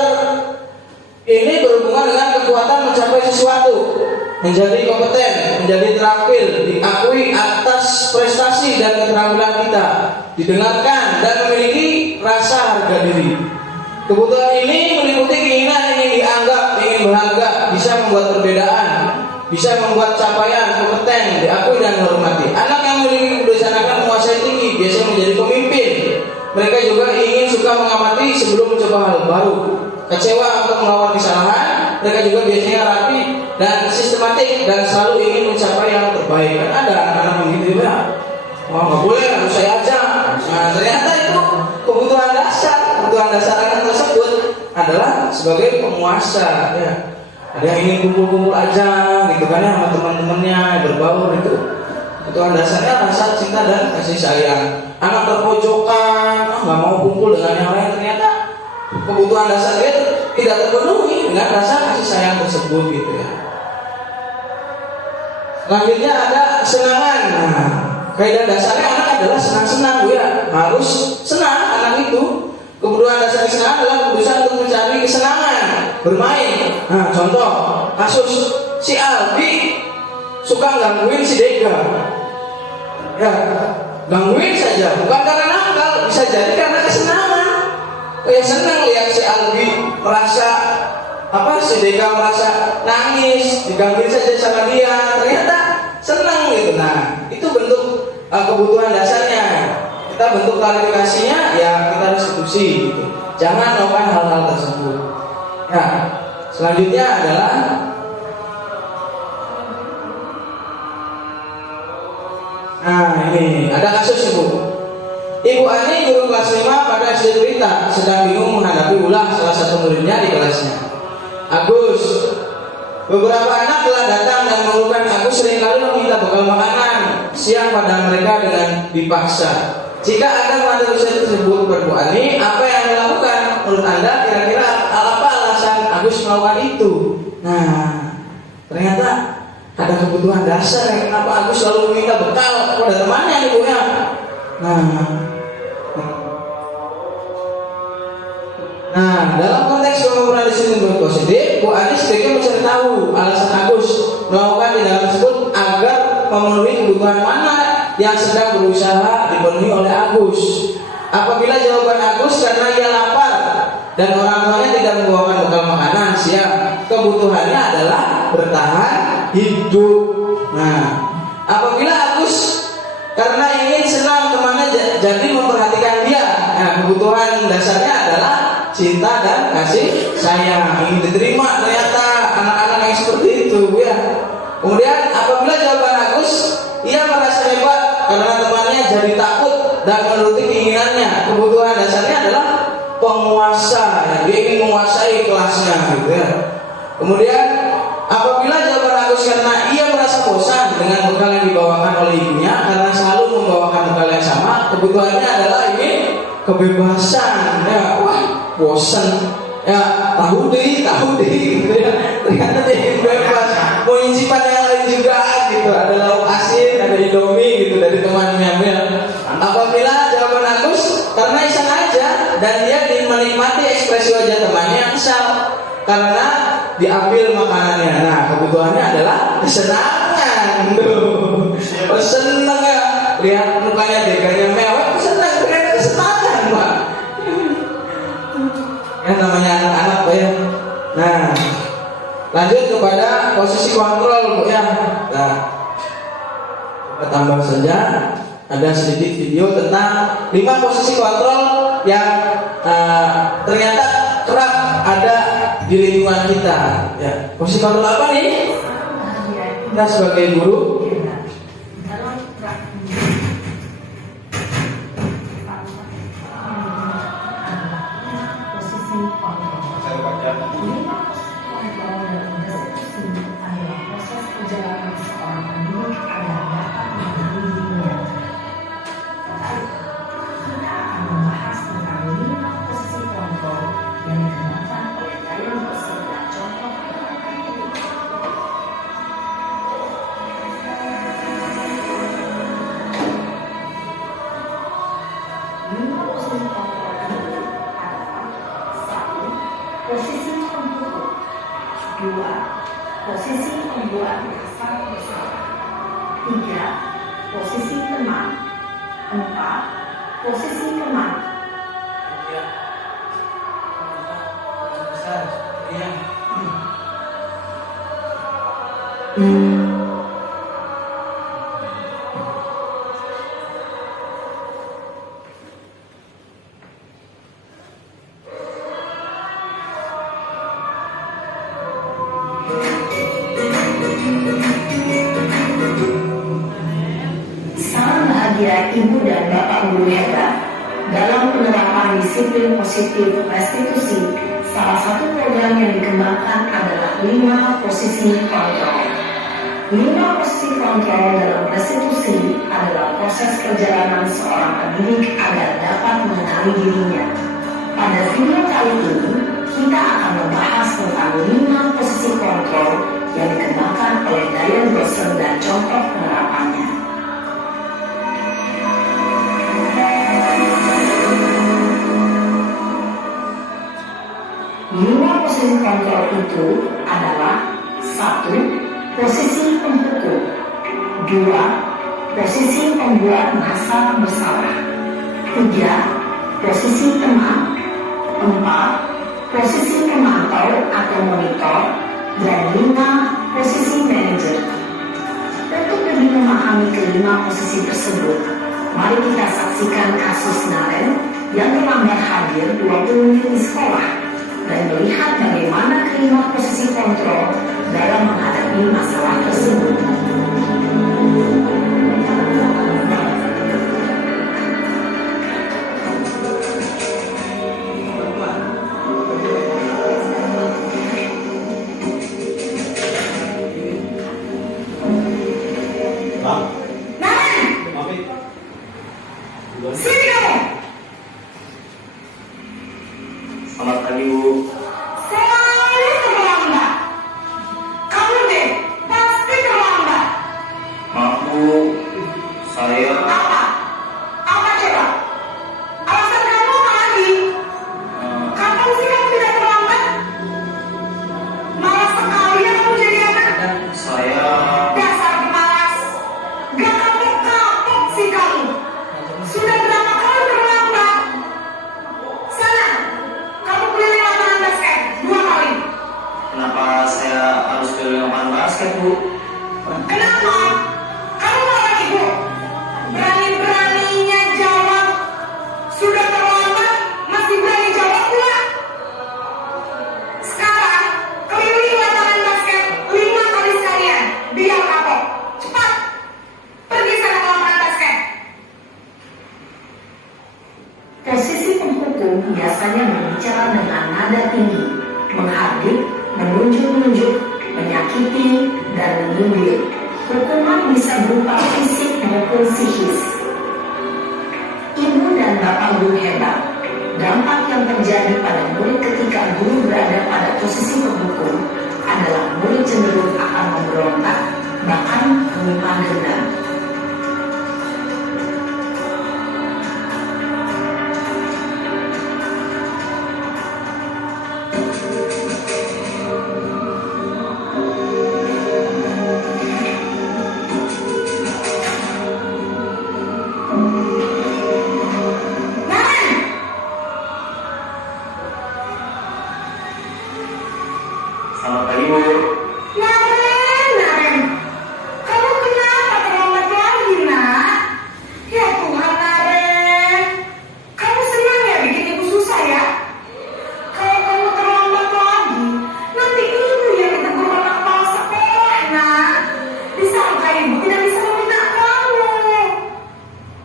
ini berhubungan dengan kekuatan mencapai sesuatu. menjadi kompeten, menjadi terampil, diakui atas prestasi dan keterampilan kita, didengarkan dan memiliki rasa harga diri. Kebutuhan ini meliputi keinginan ingin dianggap, ingin berharga, bisa membuat perbedaan, bisa membuat capaian, kompeten, diakui dan dihormati. Anak yang memiliki kebiasaan akan menguasai tinggi, biasanya menjadi pemimpin. Mereka juga ingin suka mengamati sebelum mencoba hal baru. Kecewa untuk melawan kesalahan, mereka juga biasanya rapi dan sistematik dan selalu ingin mencapai yang terbaik. Kan ada anak-anak begitu ya. Wah, nggak boleh, harus saya aja. Nah, ternyata itu kebutuhan dasar. Kebutuhan dasar anak tersebut adalah sebagai penguasa. Ya. Ada yang ingin kumpul-kumpul aja, gitu kan ya, sama teman-temannya berbaur itu. Kebutuhan dasarnya rasa cinta dan kasih sayang. Anak terpojokan, nggak mau kumpul dengan yang lain, ternyata kebutuhan dasar dia tidak terpenuhi dengan rasa kasih sayang tersebut, gitu ya. Selanjutnya ada kesenangan. Nah, kaidah dasarnya anak adalah senang-senang, ya. Harus senang anak itu. Kebutuhan dasar kesenangan adalah keputusan untuk mencari kesenangan, bermain. Nah, contoh kasus si Albi suka gangguin si Dega. Ya, gangguin saja, bukan karena nakal, bisa jadi karena kesenangan. Ya senang lihat si Albi merasa si Dega merasa nangis, digangguin saja sama dia, ternyata senang gitu. Nah, itu bentuk kebutuhan dasarnya. Kita bentuk klarifikasinya, ya kita restitusi gitu. Jangan melakukan hal-hal tersebut. Ya, selanjutnya adalah ini ada kasus Ibu Ani, guru kelas 5 pada SD Berita, sedang bingung menghadapi ulah salah satu muridnya di kelasnya. Agus. Beberapa anak telah datang dan mengeluhkan Agus seringkali meminta bekal makanan siang pada mereka dengan dipaksa. Jika Anda mengambil usaha tersebut kepada Bu Ani, apa yang Anda lakukan? Menurut Anda kira-kira apa alasan Agus melakukan itu? Nah, ternyata ada kebutuhan dasar yang kenapa Agus selalu meminta bekal kepada temannya, ibunya. Nah, dalam konteks pemoralisasi yang positif, Bu Ani sebaiknya mencari tahu alasan Agus melakukan tindakan tersebut agar memenuhi kebutuhan mana yang sedang berusaha dipenuhi oleh Agus. Apabila jawaban Agus karena ia lapar dan orang tuanya tidak membawakan bekal makanan siang, kebutuhannya adalah bertahan hidup. Nah, apabila Agus karena ingin senang temannya jadi memperhatikan dia, nah kebutuhan dasarnya adalah cinta dan kasih sayang, ingin diterima. Ternyata anak-anak yang seperti itu, ya. Kemudian apabila jawaban Agus, ia merasa hebat karena temannya jadi takut dan menuruti keinginannya. Kebutuhan dasarnya adalah penguasa, ya. Dia ingin menguasai kelasnya, gitu ya. Kemudian apabila jawaban Agus karena ia merasa bosan dengan bekal yang dibawakan oleh ibunya karena selalu membawakan bekal yang sama, kebutuhannya adalah ingin kebebasan, ya. Wah, bosan, ya, tahu deh, gitu ya. Ternyata dia ingin bebas, mau nyimpan yang lain juga, gitu. Ada lauk asin, ada indomie, gitu, dari temannya, ya. Apabila jawaban Agus karena iseng aja dan dia menikmati ekspresi wajah temannya yang kesal karena diambil makanannya. Nah, kebutuhannya adalah kesenangan. Oh, seneng ya, lihat mukanya Deganya mewah, senang, ternyata kesenangan, Pak. Yang namanya anak-anak, Pak, ya. Nah, lanjut kepada posisi kontrol, Bu, ya. Nah, kita tambah saja, ada sedikit video tentang 5 posisi kontrol yang ternyata kerap ada di lingkungan kita, ya. Posisi kontrol apa nih? Kita sebagai guru posisi tertutup. 2. posisi pembuat dasar bersalah. 3. Posisi teman. 4. Posisi teman. Ya. Besar. Iya. Salam bahagia Ibu dan Bapak Guru hebat. Dalam penerapan disiplin positif restitusi, salah satu program yang dikembangkan adalah 5 posisi kontrol. 5 posisi kontrol dalam restitusi adalah proses perjalanan seorang pendidik agar dapat mengenali dirinya. Pada video kali ini, kita akan membahas tentang 5 posisi kontrol yang dikembangkan oleh Diane Boston dan contoh penerapannya. 5 posisi kontrol itu adalah 1. Posisi penghukum. 2. Posisi pembuat merasa bersalah. 3. Posisi teman. 4. Posisi pemantau atau monitor. Dan 5. Posisi manajer. Untuk lebih memahami kelima posisi tersebut, mari kita saksikan kasus Naren yang terlambat hadir 20 menit di sekolah dan melihat bagaimana kelima posisi kontrol dalam menghadapi masalah tersebut. Sini kamu. Selamat pagi, Bu. Selalu terlambat. Kamu deh pasti terlambat. Maaf, Bu. Saya Apa? Apa coba? Alasan kamu apa lagi? Kapan sih kamu tidak terlambat? Malas sekali ya kamu jadi anak. saya Dasar pemalas. Gak kapok-kapok sih kamu. Sudah berapa kali terlambat? Sana, kamu keliling lapangan basket 2 kali. kenapa saya harus keliling lapangan basket, Bu? Kenapa? Kamu malah ibu. Berani-beraninya jawab. Sudah terlambat, masih berani jawab pula. Sekarang, keliling lapangan basket 5 kali sekalian. Biar kapok. Cepat. Pergi sana ke lapangan basket. Posisi penghukum biasanya berbicara dengan nada tinggi, menghardik, menunjuk-nunjuk, menyakiti, dan menyindir. Hukuman bisa berupa fisik maupun psikis. Ibu dan Bapak Guru hebat, dampak yang terjadi pada murid ketika guru berada pada posisi penghukum adalah murid cenderung akan memberontak, bahkan menyimpan dendam. Naren! Selamat pagi, Bu. Naren! Kamu kenapa terlambat lagi, nak? Ya Tuhan, Naren. Kamu senang ya bikin ibu susah ya? Kalau kamu terlambat lagi, nanti ibu yang ditegur sama kepala sekolah, nak. Disangka ibu tidak bisa meminta kamu.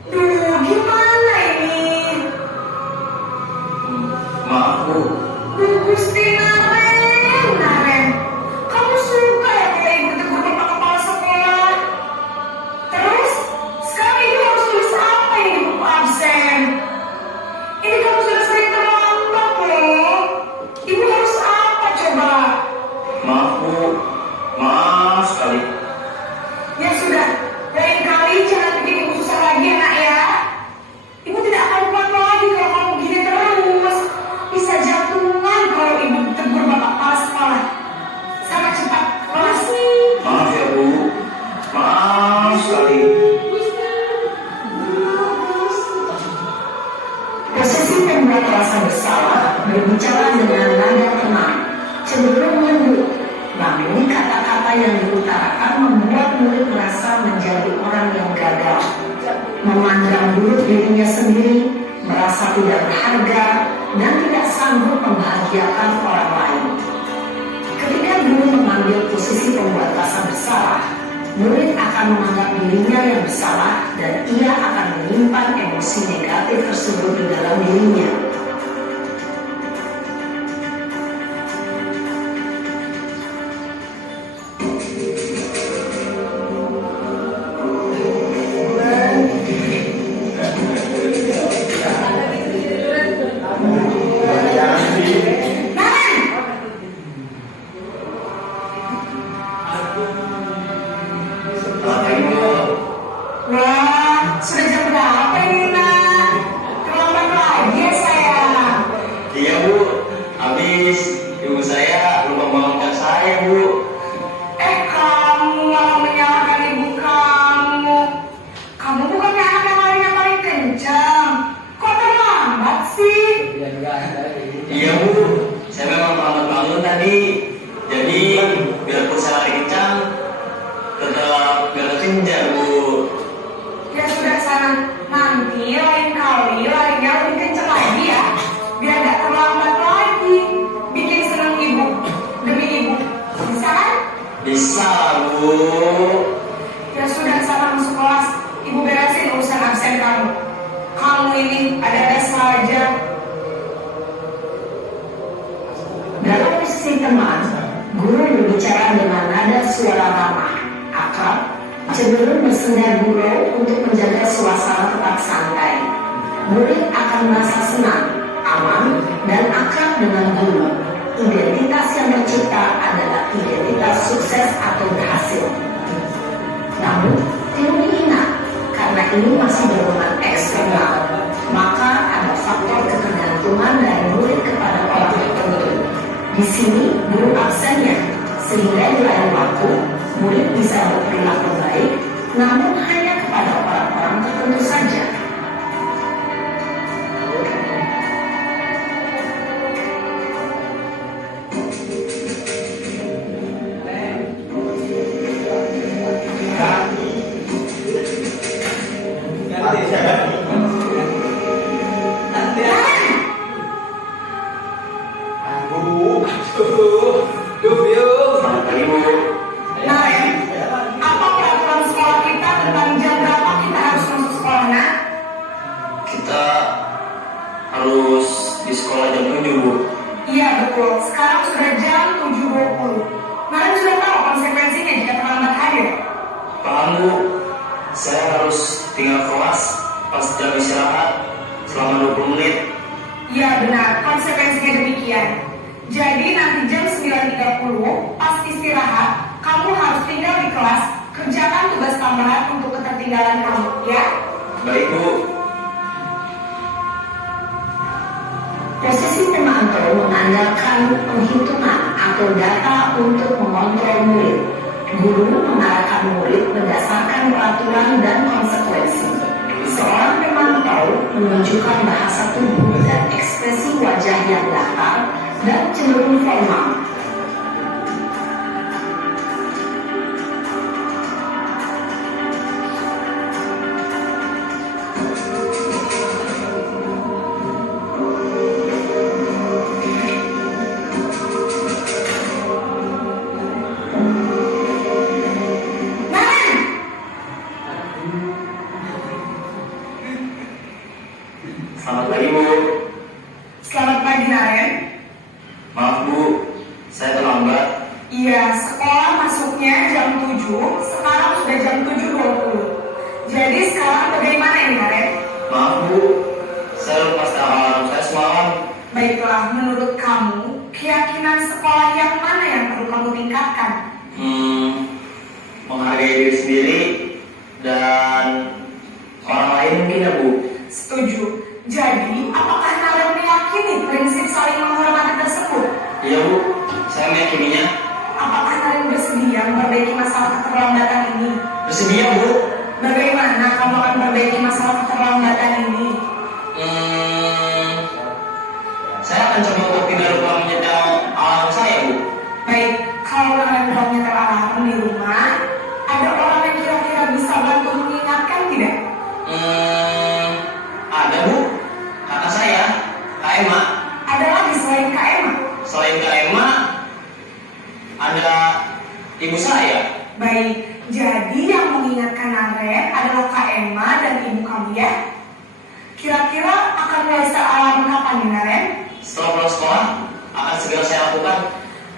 Duh, gimana ini? Maaf, Bu. Duh, Gusti Naren. Kamu Namun kata-kata yang diutarakan membuat murid merasa menjadi orang yang gagal, memandang buruk dirinya sendiri, merasa tidak berharga, dan tidak sanggup membahagiakan orang lain. Ketika guru mengambil posisi pembuat rasa bersalah, murid akan menganggap dirinya yang bersalah dan ia akan menyimpan emosi negatif tersebut di dalam dirinya. Wah, sudah jam berapa ini, Nak? Terlambat lagi ya, sayang. Iya Bu, habis ibu saya lupa membangunkan saya Bu. Kamu malah menyalahkan ibu kamu. Kamu bukannya anak yang larinya paling kencang. Kok terlambat sih? Iya Bu, saya memang terlambat bangun tadi. Jadi biarpun saya lari kencang, tetap biar kencang Bu. Ya sudah sana, nanti lain kali larinya lebih kencang lagi ya. Biar gak terlambat lagi. Bikin seneng ibu, demi ibu. Bisa kan? Bisa Bu. Ya sudah sana masuk kelas. Ibu beresin urusan absen kamu. Kamu ini ada-ada saja. Dalam posisi teman, guru berbicara dengan nada suara ramah, akrab, cenderung bersenda gurau untuk menjaga suasana tetap santai. Murid akan merasa senang, aman, dan akrab dengan guru. Identitas yang tercipta adalah identitas sukses atau berhasil. Namun, perlu diingat, karena ini masih berhubungan eksternal, maka ada faktor ketergantungan dari murid kepada orang tertentu. Di sini, guru absennya, sehingga di lain waktu, murid bisa berperilaku baik, namun hanya kepada orang-orang tertentu saja. Selamat pagi Bu. Nah, apa peraturan sekolah kita tentang jam berapa kita harus masuk sekolah, Nak? Kita harus di sekolah jam 7 Bu. Iya betul, sekarang sudah jam 7.20. Kalian sudah tahu konsekuensinya jika terlambat hadir? Paham Bu, saya harus tinggal kelas pas jam istirahat selama 20 menit. Iya benar, konsekuensinya demikian. Jadi nanti jam 9.30 pas istirahat, kamu harus tinggal di kelas, kerjakan tugas tambahan untuk ketertinggalan kamu, ya? Baik Bu. Posisi pemantau mengandalkan penghitungan atau data untuk mengontrol murid. Guru mengarahkan murid berdasarkan peraturan dan konsekuensi. Seorang pemantau menunjukkan bahasa tubuh dan ekspresi wajah yang datar dan cenderung formal. Selamat pagi Bu. Selamat pagi, Naren. Maaf Bu, saya terlambat. Iya, sekolah masuknya jam 7, sekarang sudah jam 7.20. Jadi sekarang bagaimana ini, Naren? Maaf Bu, saya lupa setel alarm saya semalam. Baiklah, menurut kamu, keyakinan sekolah yang mana yang perlu kamu tingkatkan? Menghargai diri sendiri dan orang lain mungkin ya Bu. Setuju. Jadi, apakah Naren meyakini prinsip saling menghormati tersebut? Iya Bu, saya meyakininya. Apakah Naren bersedia memperbaiki masalah keterlambatan ini? Bersedia Bu. Bagaimana kamu akan memperbaiki masalah keterlambatan ini? Saya akan coba untuk tidak lupa menyetel alarm saya Bu. Baik, kalau orang terlarang di rumah, ada orang yang kira-kira bisa bantu mengingatkan tidak? Ada Bu, kakak saya, Kak Emma. Ada lagi selain Kak Emma? Selain Kak Emma, ada ibu saya. Baik, jadi yang mengingatkan Naren adalah Kak Emma dan ibu kamu ya? Kira-kira akan mulai alarm kapan nih Naren? Setelah pulang sekolah, akan segera saya lakukan.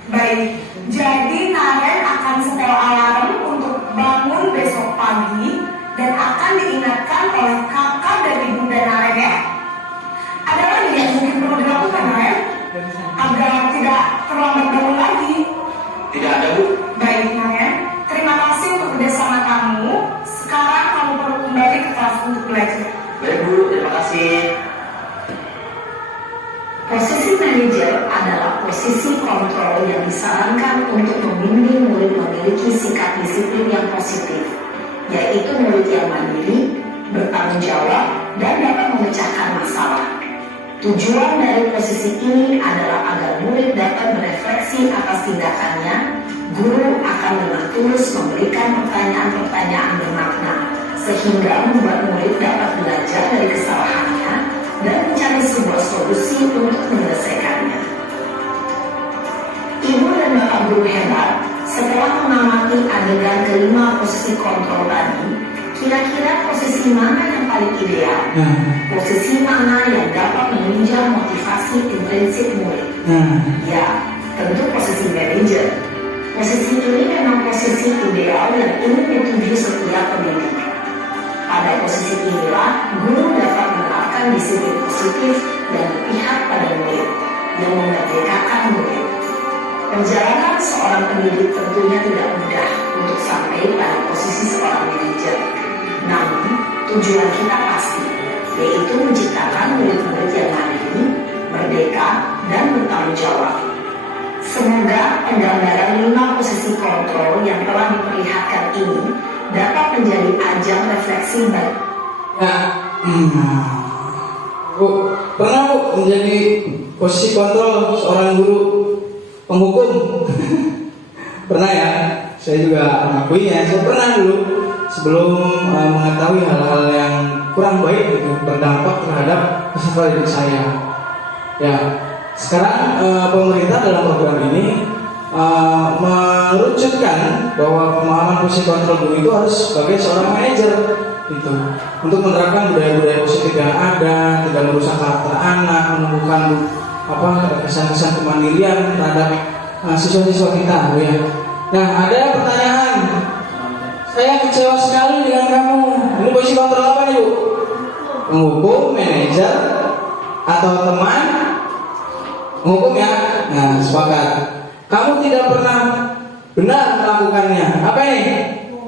Baik, jadi Naren akan setel alarm untuk bangun besok pagi dan akan diingatkan oleh kakak dan ibu dan Naren ya. Ada lagi yang mungkin perlu dilakukan Naren agar tidak terlambat bangun lagi? Tidak ada Bu. Baik Naren, terima kasih untuk kerjasama kamu. Sekarang kamu perlu kembali ke kelas untuk belajar. Baik Bu, terima kasih. Posisi manajer adalah posisi kontrol yang disarankan untuk membimbing murid memiliki sikap disiplin yang positif, yaitu murid yang mandiri, bertanggung jawab, dan dapat memecahkan masalah. Tujuan dari posisi ini adalah agar murid dapat merefleksi atas tindakannya. Guru akan dengan tulus memberikan pertanyaan-pertanyaan bermakna, sehingga membuat murid dapat belajar dari kesalahannya dan mencari sebuah solusi untuk menyelesaikannya. Ibu dan bapak guru hebat, setelah mengamati adegan kelima posisi kontrol tadi, kira-kira posisi mana yang paling ideal? Posisi mana yang dapat menunjang motivasi intrinsik murid? Ya, tentu posisi manajer. Posisi ini memang posisi ideal yang ingin dituju setiap pendidik. Pada posisi inilah, guru dapat menerapkan disiplin positif dan berpihak pada murid, yang memerdekakan murid. Perjalanan seorang pendidik tentunya tidak mudah untuk sampai pada posisi seorang manajer. Namun, tujuan kita pasti, yaitu menciptakan murid-murid yang mandiri, merdeka, dan bertanggung jawab. Semoga penggambaran 5 posisi kontrol yang telah diperlihatkan ini dapat menjadi ajang refleksi bagi Bu, pernah Bu menjadi posisi kontrol seorang guru penghukum? Pernah ya? Saya juga mengakuinya. Saya pernah dulu sebelum mengetahui hal-hal yang kurang baik gitu, berdampak terhadap peserta didik saya. Ya, sekarang pemerintah dalam program ini merucutkan bahwa pemahaman posisi kontrol guru itu harus sebagai seorang manajer gitu, untuk menerapkan budaya-budaya positif yang ada, tidak merusak karakter anak, menumbuhkan kesan-kesan kemandirian terhadap siswa-siswa kita, Bu ya. Nah, ada pertanyaan. Saya kecewa sekali dengan kamu. Ini posisi kontrol apa nih, Bu? Penghukum, manajer, atau teman? Penghukum ya. Nah, sepakat. Kamu tidak pernah benar melakukannya. Apa ini?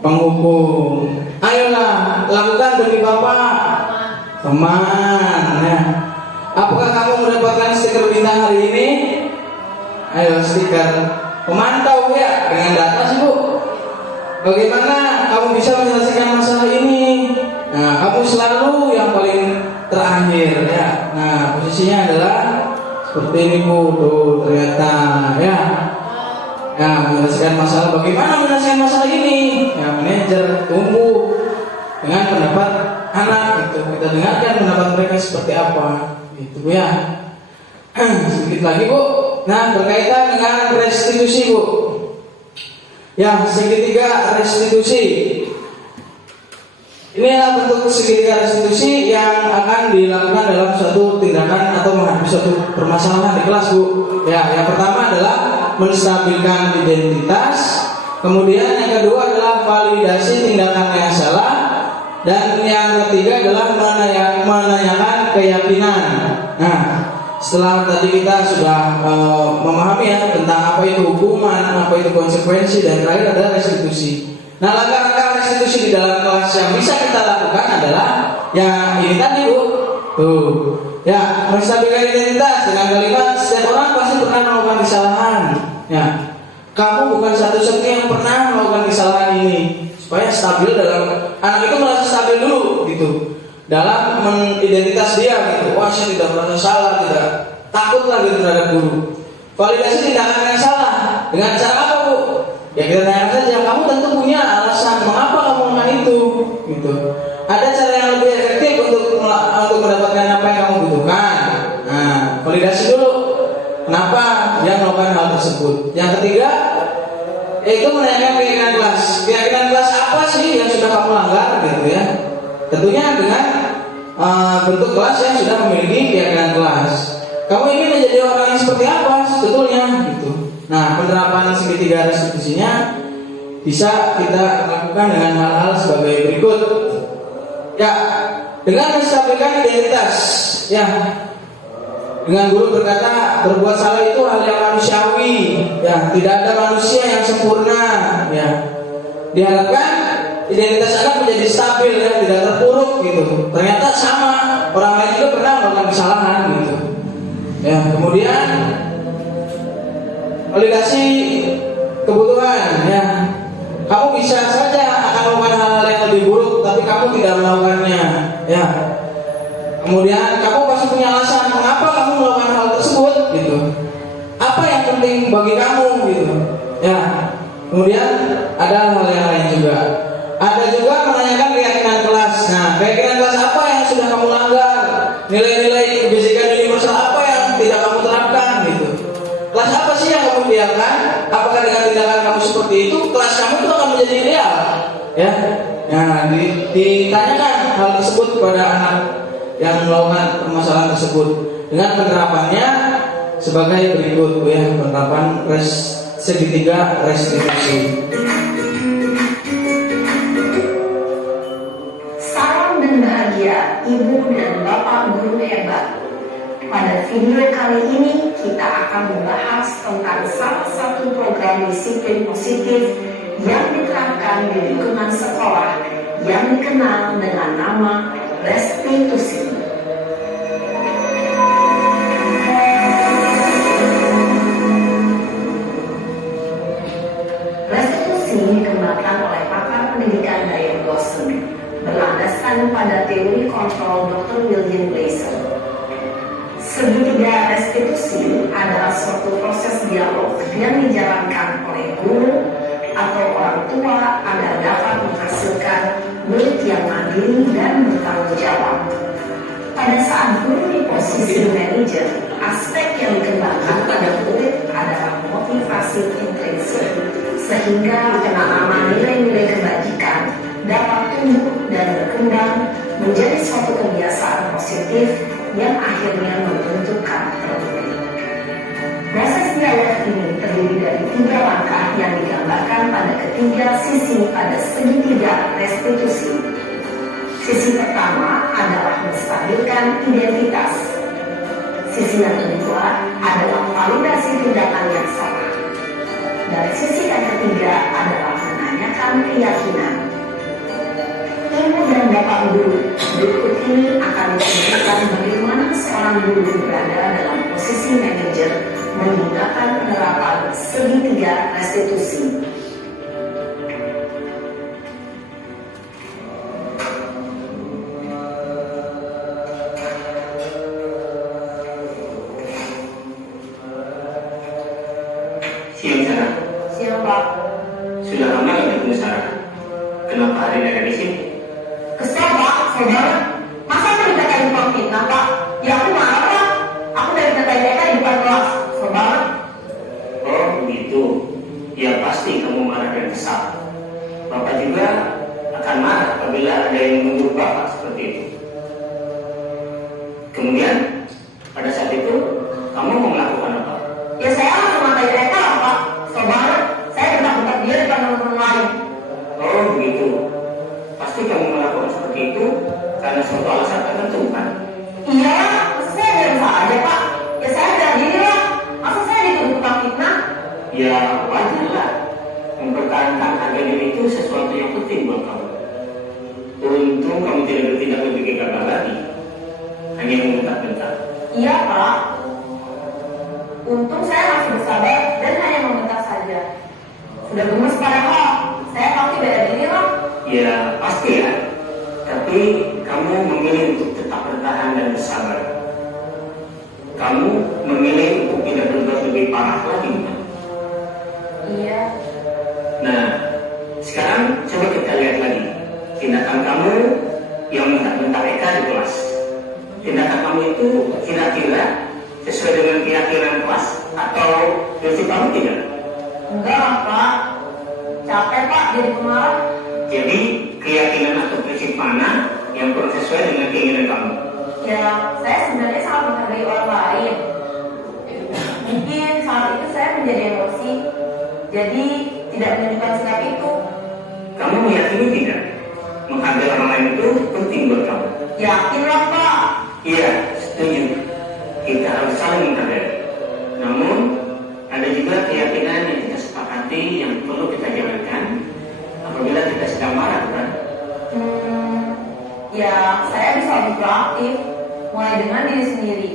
Penghukum. Ayolah, lakukan demi Bapak. Teman ya. Apakah kamu mendapatkan stiker bintang hari ini? Ayo stiker pemantau ya, dengan data sih Bu. Bagaimana kamu bisa menyelesaikan masalah ini? Nah, kamu selalu yang paling terakhir ya. Nah, posisinya adalah seperti ini Bu. Tuh, ternyata ya. Ya, menyelesaikan masalah. Bagaimana menyelesaikan masalah ini? Ya, manajer tumbuh dengan pendapat anak gitu. Kita dengarkan pendapat mereka seperti apa. Itu ya. Sedikit lagi Bu. Nah, berkaitan dengan restitusi Bu. Yang segitiga restitusi. Inilah bentuk segitiga restitusi yang akan dilakukan dalam suatu tindakan atau menghadapi suatu permasalahan di kelas Bu. Ya, yang pertama adalah menstabilkan identitas. Kemudian yang kedua adalah validasi tindakan yang salah. Dan yang ketiga adalah menanyakan keyakinan. Nah, setelah tadi kita sudah memahami ya tentang apa itu hukuman, apa itu konsekuensi, dan terakhir adalah restitusi. Nah, langkah-langkah restitusi di dalam kelas yang bisa kita lakukan adalah yang ini tadi Bu. Tuh, ya, menstabilkan identitas dengan kalimat setiap orang pasti pernah melakukan kesalahan. Ya, kamu bukan satu-satunya yang pernah melakukan kesalahan ini. Supaya stabil dalam anak itu merasa stabil dulu gitu dalam mengidentitas dia gitu. Wah, saya tidak merasa salah, tidak takut lagi terhadap guru. Validasi tindakan yang salah dengan cara apa Bu? Ya kita tanyakan saja, kamu tentu punya alasan mengapa kamu melakukan itu, gitu. Ada cara yang lebih efektif untuk mendapatkan apa yang kamu butuhkan. Nah, validasi dulu kenapa dia melakukan hal tersebut. Yang ketiga, yaitu menanyakan keyakinan kelas. Keyakinan kelas apa sih yang sudah kamu langgar, gitu ya? Tentunya dengan bentuk kelas yang sudah memiliki keyakinan kelas. Kamu ingin menjadi orang yang seperti apa sebetulnya, gitu. Nah, penerapan segitiga restitusinya bisa kita lakukan dengan hal-hal sebagai berikut. Ya, dengan menstabilkan identitas. Ya, dengan guru berkata berbuat salah itu hal yang manusiawi. Ya, tidak ada manusia yang sempurna. Ya, diharapkan identitas anak menjadi stabil, ya, tidak terpuruk gitu. Ternyata sama, orang lain juga pernah melakukan kesalahan gitu. Ya, kemudian validasi kebutuhan, ya. Kamu bisa saja akan melakukan hal-hal yang lebih buruk, tapi kamu tidak melakukannya, ya. Kemudian kamu pasti punya alasan mengapa kamu melakukan hal tersebut, gitu. Apa yang penting bagi kamu, gitu, ya. Kemudian ada hal yang lain juga. Ada juga menanyakan keyakinan kelas. Nah, keyakinan kelas apa yang sudah kamu langgar? Nilai-nilai kebijakan universal apa yang tidak kamu terapkan, gitu. Kelas apa sih yang kamu idealkan? Apakah dengan tindakan kamu seperti itu, kelas kamu itu akan menjadi ideal? Ya, nah, ditanyakan hal tersebut kepada anak yang melakukan permasalahan tersebut dengan penerapannya sebagai berikut, ya, penerapan segitiga restitusi. Salam dan bahagia Ibu dan Bapak guru hebat. Pada video kali ini kita akan membahas tentang salah satu program disiplin positif yang diterapkan di lingkungan sekolah yang dikenal dengan nama restitusi. Restitusi dikembangkan oleh pakar pendidikan Diane Gosling berlandaskan pada teori kontrol Dr. William Glasser. Segitiga restitusi adalah suatu proses dialog yang dijalankan oleh guru atau orang tua agar dapat menghasilkan murid yang mandiri dan bertanggung jawab. Pada saat guru di posisi manajer, aspek yang dikembangkan pada murid adalah motivasi intrinsik, sehingga penanaman nilai-nilai kebajikan dapat tumbuh dan berkembang menjadi suatu kebiasaan positif yang akhirnya membentuk karakter murid. Proses dialog ini terdiri dari 3 langkah yang digambarkan pada ketiga sisi pada segitiga restitusi. Sisi pertama adalah menstabilkan identitas. Sisi yang kedua adalah validasi tindakan yang salah. Dan sisi yang ketiga adalah menanyakan keyakinan. Ibu dan Bapak guru, berikut ini akan ditunjukkan bagaimana seorang guru berada dalam posisi manajer menggunakan penerapan segitiga restitusi. Siang Sarah. Siap, Pak. Sudah lama nggak ketemu Sarah? Kenapa hari ini ada di sini? Kesel, Pak, saudara. Masa aku dikatain tukang fitnah, Pak? Ya aku marah, Pak. Aku dari dikatain mereka di depan kelas, saudara. Oh begitu. Ya pasti kamu marah dan kesal. Bapak juga akan marah apabila ada yang menuduh Bapak seperti itu. Kemudian pada saat itu kamu mau melakukan apa? Ya saya langsung ngatain mereka lah, Pak. Saudara, saya bentak-bentak dia depan teman-teman lain. Oh begitu. Pasti kamu melakukan seperti itu karena suatu alasan tertentu kan? Iya, masa saya biasa aja, Pak. Ya saya bilang gini lah. Masa saya dituduh tukang fitnah? Ya wajar lah. Mempertahankan harga diri itu sesuatu yang penting buat kamu. Untung kamu tidak bertindak lebih gegabah lagi. Hanya membentak-bentak. Iya, Pak. Untung saya masih bersabar dan hanya membentak saja. Sudah gemes padahal. Saya pasti beda diri lah. Ya pasti ya. Tapi kamu memilih untuk tetap bertahan dan bersabar. Kamu memilih untuk tidak berbuat lebih parah lagi. Iya. tindakan kamu yang mentak-mentak Eka di kelas. Tindakan kamu itu kira-kira sesuai dengan keyakinan kelas atau prinsip kamu tidak? Enggak lah, Pak. Capek, Pak, jadi pemarah. Jadi keyakinan atau prinsip mana yang kurang sesuai dengan keinginan kamu? Ya, saya sebenarnya sangat menghargai orang lain. Mungkin saat itu saya menjadi emosi, jadi tidak menunjukkan sikap itu. Kamu meyakini tidak? Menghargai orang lain itu penting buat kamu. Yakin lah, Pak. Iya, setuju. Kita harus saling menghargai. Namun, ada juga keyakinan yang kita sepakati yang perlu kita jalankan apabila kita sedang marah, kan? Ya, saya bisa lebih proaktif, mulai dengan diri sendiri.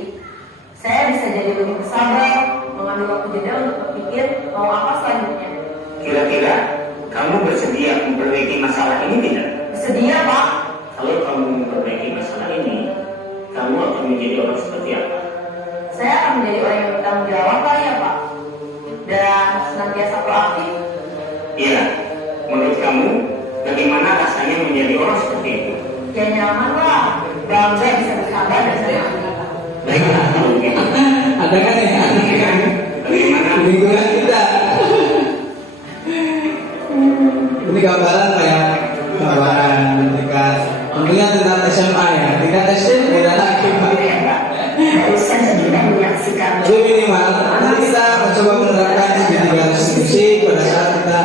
Saya bisa jadi lebih bersabar, mengambil waktu jeda untuk berpikir mau apa selanjutnya. Kira-kira kamu bersedia memperbaiki masalah ini tidak? Bersedia, Pak. Kalau kamu memperbaiki masalah ini, kamu akan menjadi orang seperti apa? Saya akan menjadi orang yang bertanggung jawab kali ya, Pak. Dan senantiasa proaktif. Iya, menurut kamu bagaimana rasanya menjadi orang seperti itu? Ya nyaman lah, bangga bisa bersabar dan senang. Baiklah, kalau begitu. Ada kan ya? Bagaimana? Lingkungan kita. Ini gambaran kayak gambaran tingkat tentunya tingkat SMA ya, tingkat SD beda lagi Pak. Barusan kita menyaksikan Jadi minimal nanti kita mencoba menerapkan segitiga diskusi pada saat kita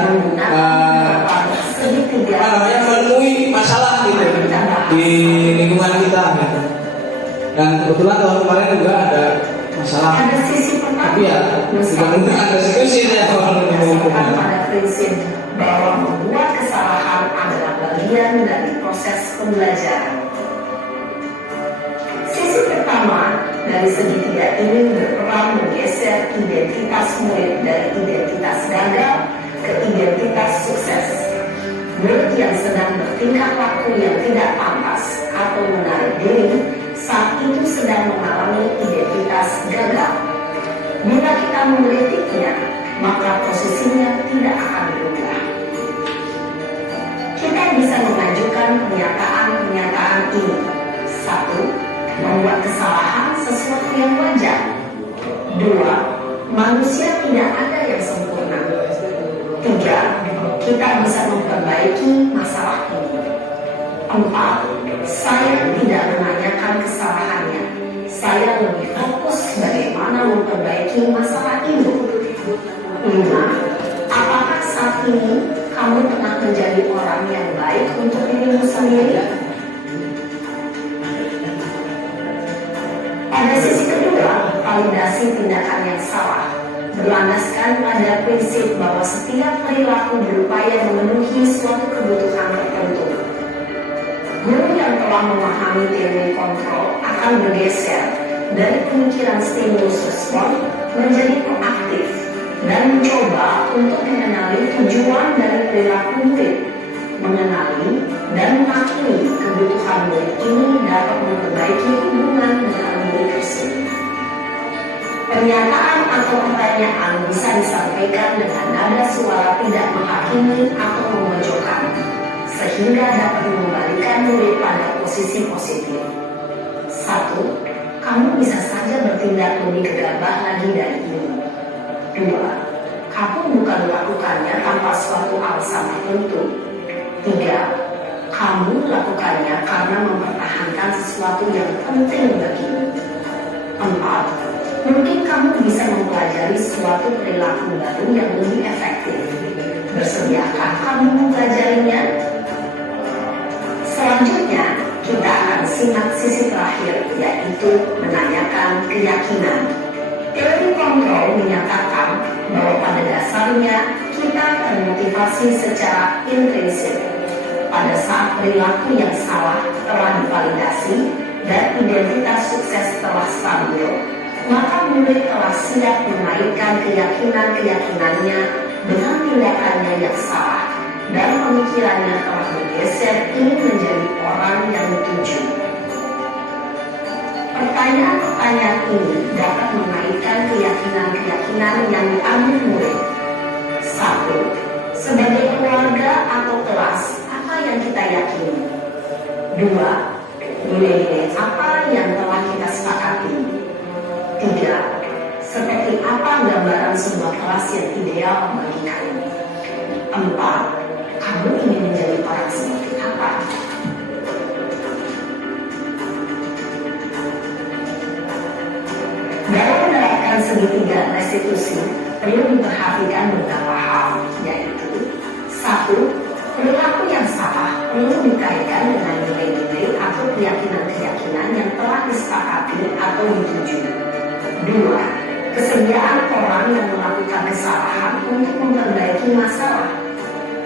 apa namanya menemui masalah gitu di lingkungan kita gitu. Dan kebetulan tahun kemarin juga ada masalah. Ada sisi pertama, Tapi ya tidak mungkin ada diskusi ya kalau berdasarkan pada prinsip bahwa membuat kesalahan adalah bagian dari proses pembelajaran. Sisi pertama dari segitiga ini berperan menggeser identitas murid dari identitas gagal ke identitas sukses. Murid yang sedang bertingkah laku yang tidak pantas atau menarik diri saat itu sedang mengalami identitas gagal. Bila kita mengkritiknya, maka posisinya tidak akan berubah. Kita bisa mengajukan pernyataan-pernyataan ini. 1. Membuat kesalahan sesuatu yang wajar. 2. Manusia tidak ada yang sempurna. 3. Kita bisa memperbaiki masalah ini. 4. Saya tidak menanyakan kesalahannya. Saya lebih fokus bagaimana memperbaiki masalah ini. 5. Apakah saat ini kamu pernah menjadi orang yang baik untuk dirimu sendiri? Pada sisi kedua, validasi tindakan yang salah berlandaskan pada prinsip bahwa setiap perilaku berupaya memenuhi suatu kebutuhan tertentu. Guru yang telah memahami teori kontrol akan bergeser dari pemikiran stimulus respon menjadi proaktif dan mencoba untuk mengenali tujuan dari perilaku murid, mengenali dan mengakhiri kebutuhan murid ini dapat memperbaiki hubungan dengan murid tersebut. Pernyataan atau pertanyaan bisa disampaikan dengan nada suara tidak menghakimi atau memojokkan, sehingga dapat mengembalikan murid pada posisi positif. 1. Kamu bisa saja bertindak lebih gegabah lagi dari ini. 2. Kamu bukan melakukannya tanpa suatu alasan tertentu. 3. Kamu melakukannya karena mempertahankan sesuatu yang penting bagimu. 4. Mungkin kamu bisa mempelajari suatu perilaku baru yang lebih efektif. Bersediakah kamu mempelajarinya? Selanjutnya, kita akan simak sisi terakhir, yaitu menanyakan keyakinan. Teori kontrol menyatakan bahwa pada dasarnya kita termotivasi secara intrinsik. Pada saat perilaku yang salah telah divalidasi dan identitas sukses telah stabil, maka murid telah siap mengaitkan keyakinan-keyakinannya dengan tindakannya yang salah dan pemikirannya telah bergeser ingin menjadi orang yang dituju. Pertanyaan-pertanyaan ini dapat mengaitkan keyakinan-keyakinan yang diambil murid. 1. Sebagai keluarga atau kelas, apa yang yang kita yakini? 2. Nilai-nilai apa yang telah kita sepakati? 3. Seperti apa gambaran sebuah kelas yang ideal bagi kamu? 4. Kamu ingin menjadi orang seperti apa? Dalam menerapkan segitiga restitusi, perlu diperhatikan beberapa hal, yaitu 1. Perilaku yang salah perlu dikaitkan dengan nilai-nilai atau keyakinan-keyakinan yang telah disepakati atau disetujui. 2. Kesediaan orang yang melakukan kesalahan untuk memperbaiki masalah.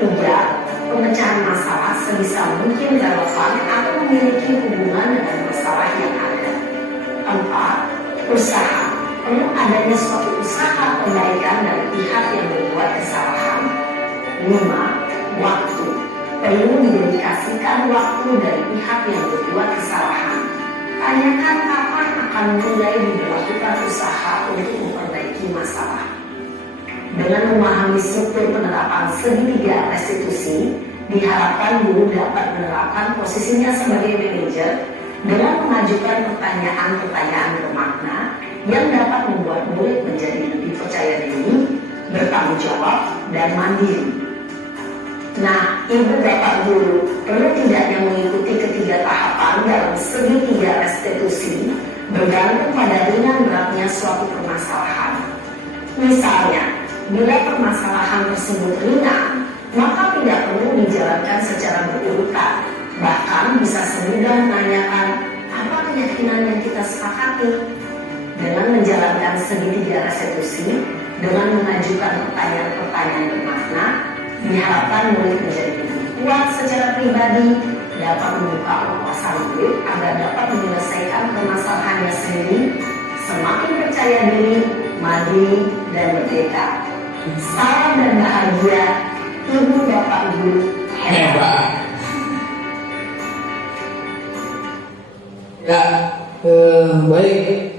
3. Pemecahan masalah sebisa mungkin relevan atau memiliki hubungan dengan masalah yang ada. 4. Usaha, perlu adanya suatu usaha perbaikan dari pihak yang membuat kesalahan. 5. Waktu, perlu didedikasikan waktu dari pihak yang berbuat kesalahan. Tanyakan kapan akan mulai dilakukan usaha untuk memperbaiki masalah. Dengan memahami struktur penerapan segitiga restitusi, diharapkan guru dapat menerapkan posisinya sebagai manajer dengan mengajukan pertanyaan-pertanyaan bermakna yang dapat membuat murid menjadi lebih percaya diri, bertanggung jawab, dan mandiri. Nah, Ibu Bapak Guru perlu tidaknya mengikuti ketiga tahapan dalam segitiga restitusi bergantung pada ringan beratnya suatu permasalahan. Misalnya, bila permasalahan tersebut ringan, maka tidak perlu dijalankan secara berurutan. Bahkan bisa semudah menanyakan apa keyakinan yang kita sepakati. Dengan menjalankan segitiga restitusi, dengan mengajukan pertanyaan-pertanyaan bermakna, diharapkan murid menjadi lebih kuat secara pribadi, dapat membuka wawasan murid agar dapat menyelesaikan permasalahannya sendiri, semakin percaya diri, mandiri, dan merdeka. Salam dan bahagia, Ibu Bapak Guru hebat. Ya, baik.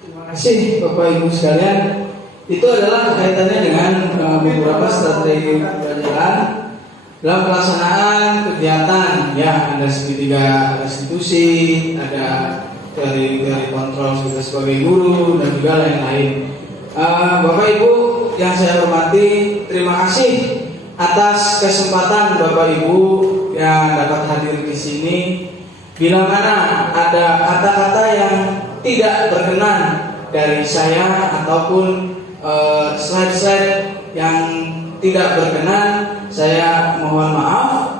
Terima kasih Bapak Ibu sekalian. Itu adalah kaitannya dengan beberapa strategi pembelajaran dalam pelaksanaan kegiatan. Ya, ada segitiga restitusi, ada teori kontrol sebagai guru, dan juga lain-lain. Bapak Ibu yang saya hormati, terima kasih atas kesempatan Bapak Ibu yang dapat hadir di sini. Bila mana ada kata-kata yang tidak berkenan dari saya ataupun slide-slide yang tidak berkenan, saya mohon maaf.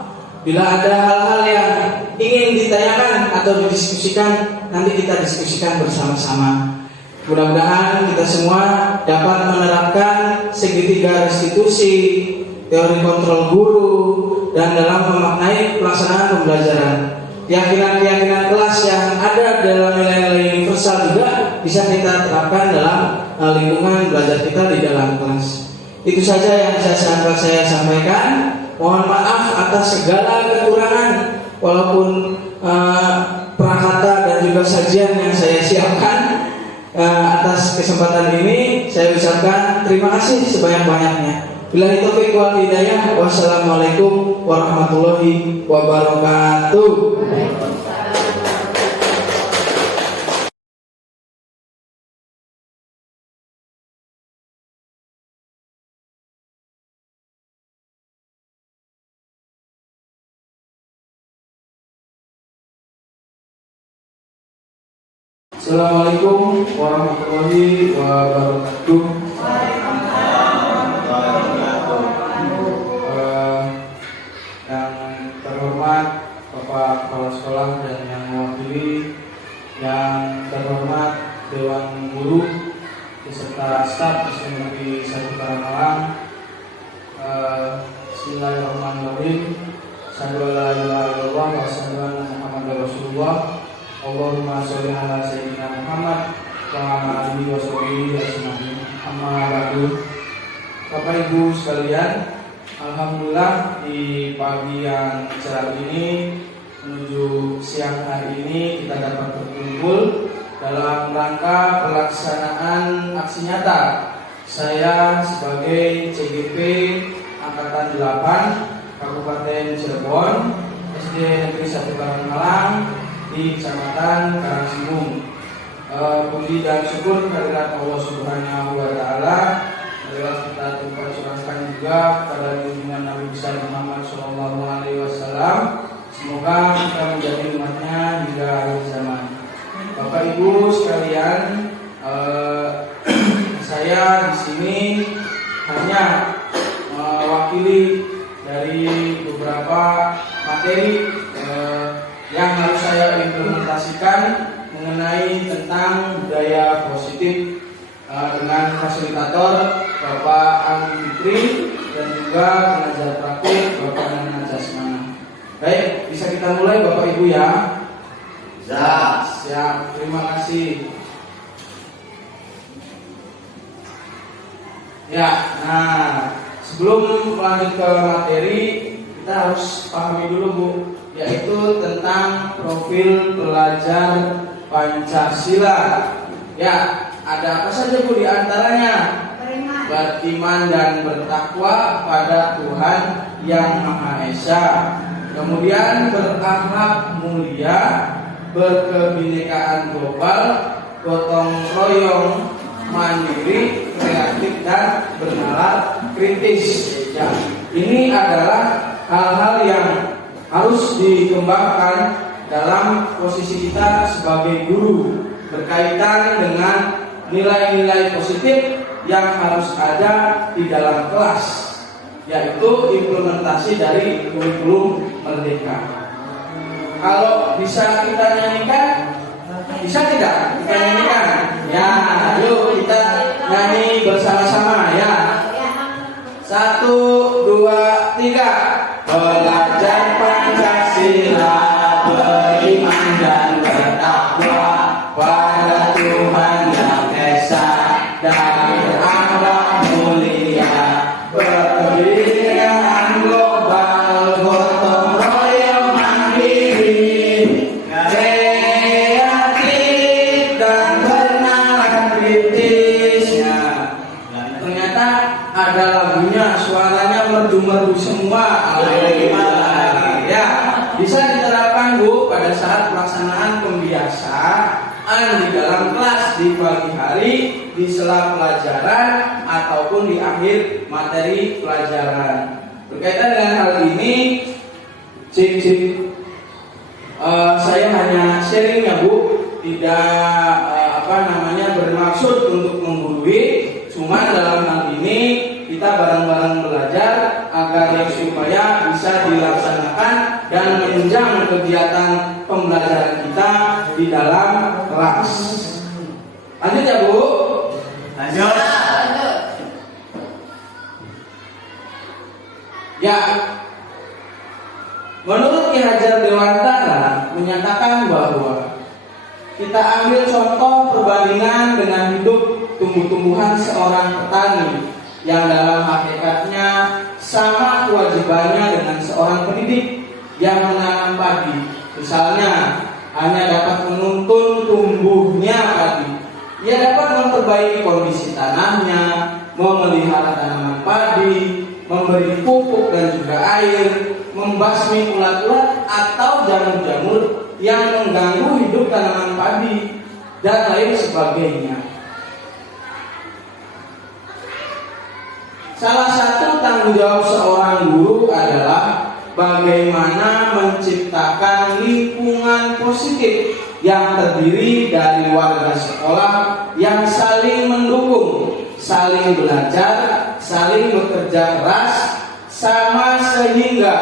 Bila ada hal-hal yang ingin ditanyakan atau didiskusikan, nanti kita diskusikan bersama-sama. Mudah-mudahan kita semua dapat menerapkan segitiga restitusi, teori kontrol guru, dan dalam memaknai pelaksanaan pembelajaran. Keyakinan-keyakinan kelas yang ada dalam nilai-nilai universal juga bisa kita terapkan dalam lingkungan belajar kita di dalam kelas. Itu saja yang saya sampaikan. Mohon maaf atas segala kekurangan, walaupun prakata dan juga sajian yang saya siapkan. Atas kesempatan ini saya ucapkan terima kasih sebanyak-banyaknya. Billahi taufiq wal hidayah. Wassalamualaikum warahmatullahi wabarakatuh. Assalamualaikum warahmatullahi wabarakatuh. Yang terhormat Bapak Kepala Sekolah dan yang mewakili, yang terhormat Dewan Guru beserta staf SMP 1 Karangmalang. Bismillahirrahmanirrahim. Asyhadu an la ilaha illallah wa asyhadu anna Muhammadar Rasulullah. Allahumma sholli ala sayyidina Muhammad wa ala alihi wa sahbihi ajma'in. Amma ba'du. Bapak Ibu sekalian, alhamdulillah di pagi yang cerah ini menuju siang hari ini kita dapat berkumpul dalam rangka pelaksanaan aksi nyata. Saya sebagai CGP Angkatan 8 Kabupaten Cirebon, SD Negeri 1 Karangmalang di Kecamatan Karangsembung. Puji dan syukur kehadirat Allah Subhanahu wa Ta'ala. Marilah kita tumpah curahkan juga kepada junjungan Nabi besar Muhammad Shallallahu Alaihi Wasallam. Semoga kita menjadi umatnya hingga akhir zaman. Bapak Ibu sekalian, saya di sini hanya mewakili dari beberapa materi yang harus saya implementasikan mengenai tentang budaya positif dengan fasilitator Bapak Ali Fikri dan juga pengajar praktik Bapak Nana Jasmana. Baik, bisa kita mulai Bapak Ibu ya? Siap, terima kasih. Ya, nah sebelum lanjut ke materi kita harus pahami dulu Bu, yaitu tentang profil pelajar Pancasila. Ya, ada apa saja Bu di antaranya? Beriman dan bertakwa pada Tuhan yang Maha Esa. Kemudian berakhlak mulia, berkebinekaan global, gotong royong, mandiri, kreatif dan bernalar kritis. Ya, ini adalah hal-hal yang harus dikembangkan dalam posisi kita sebagai guru berkaitan dengan nilai-nilai positif yang harus ada di dalam kelas, yaitu implementasi dari kurikulum Merdeka. Kalau bisa kita nyanyikan, bisa tidak kita nyanyikan? Ya, yuk kita nyanyi bersama-sama ya. 1, 2, 3. Belajar Pancasila, beriman dan bertakwa pada Tuhan yang Esa, dan berakhlak mulia, berkebinekaan global, gotong royong mandiri, kreatif dan bernalar kritis. Ya, ternyata ada lagunya, suaranya merdu-merdu semua. Ya, bisa diterapkan Bu pada saat pelaksanaan pembiasaan di dalam kelas di pagi hari, di sela pelajaran ataupun di akhir materi pelajaran. Berkaitan dengan hal ini, saya hanya sharing ya Bu, tidak bermaksud untuk menggurui, cuma dalam hal ini kita bareng-bareng belajar agar supaya bisa dilaksanakan dan menunjang kegiatan pembelajaran kita di dalam kelas. Lanjut ya Bu? Lanjut. Ya, menurut Ki Hajar Dewantara menyatakan bahwa kita ambil contoh perbandingan dengan hidup tumbuh-tumbuhan seorang petani yang dalam hakikatnya sama kewajibannya dengan seorang pendidik yang menanam padi. Misalnya, hanya dapat menuntun tumbuhnya padi. Ia dapat memperbaiki kondisi tanahnya, memelihara tanaman padi, memberi pupuk dan juga air, membasmi ulat-ulat atau jamur-jamur yang mengganggu hidup tanaman padi, dan lain sebagainya. Salah satu tanggung jawab seorang guru adalah bagaimana menciptakan lingkungan positif yang terdiri dari warga sekolah yang saling mendukung, saling belajar, saling bekerja keras, sama sehingga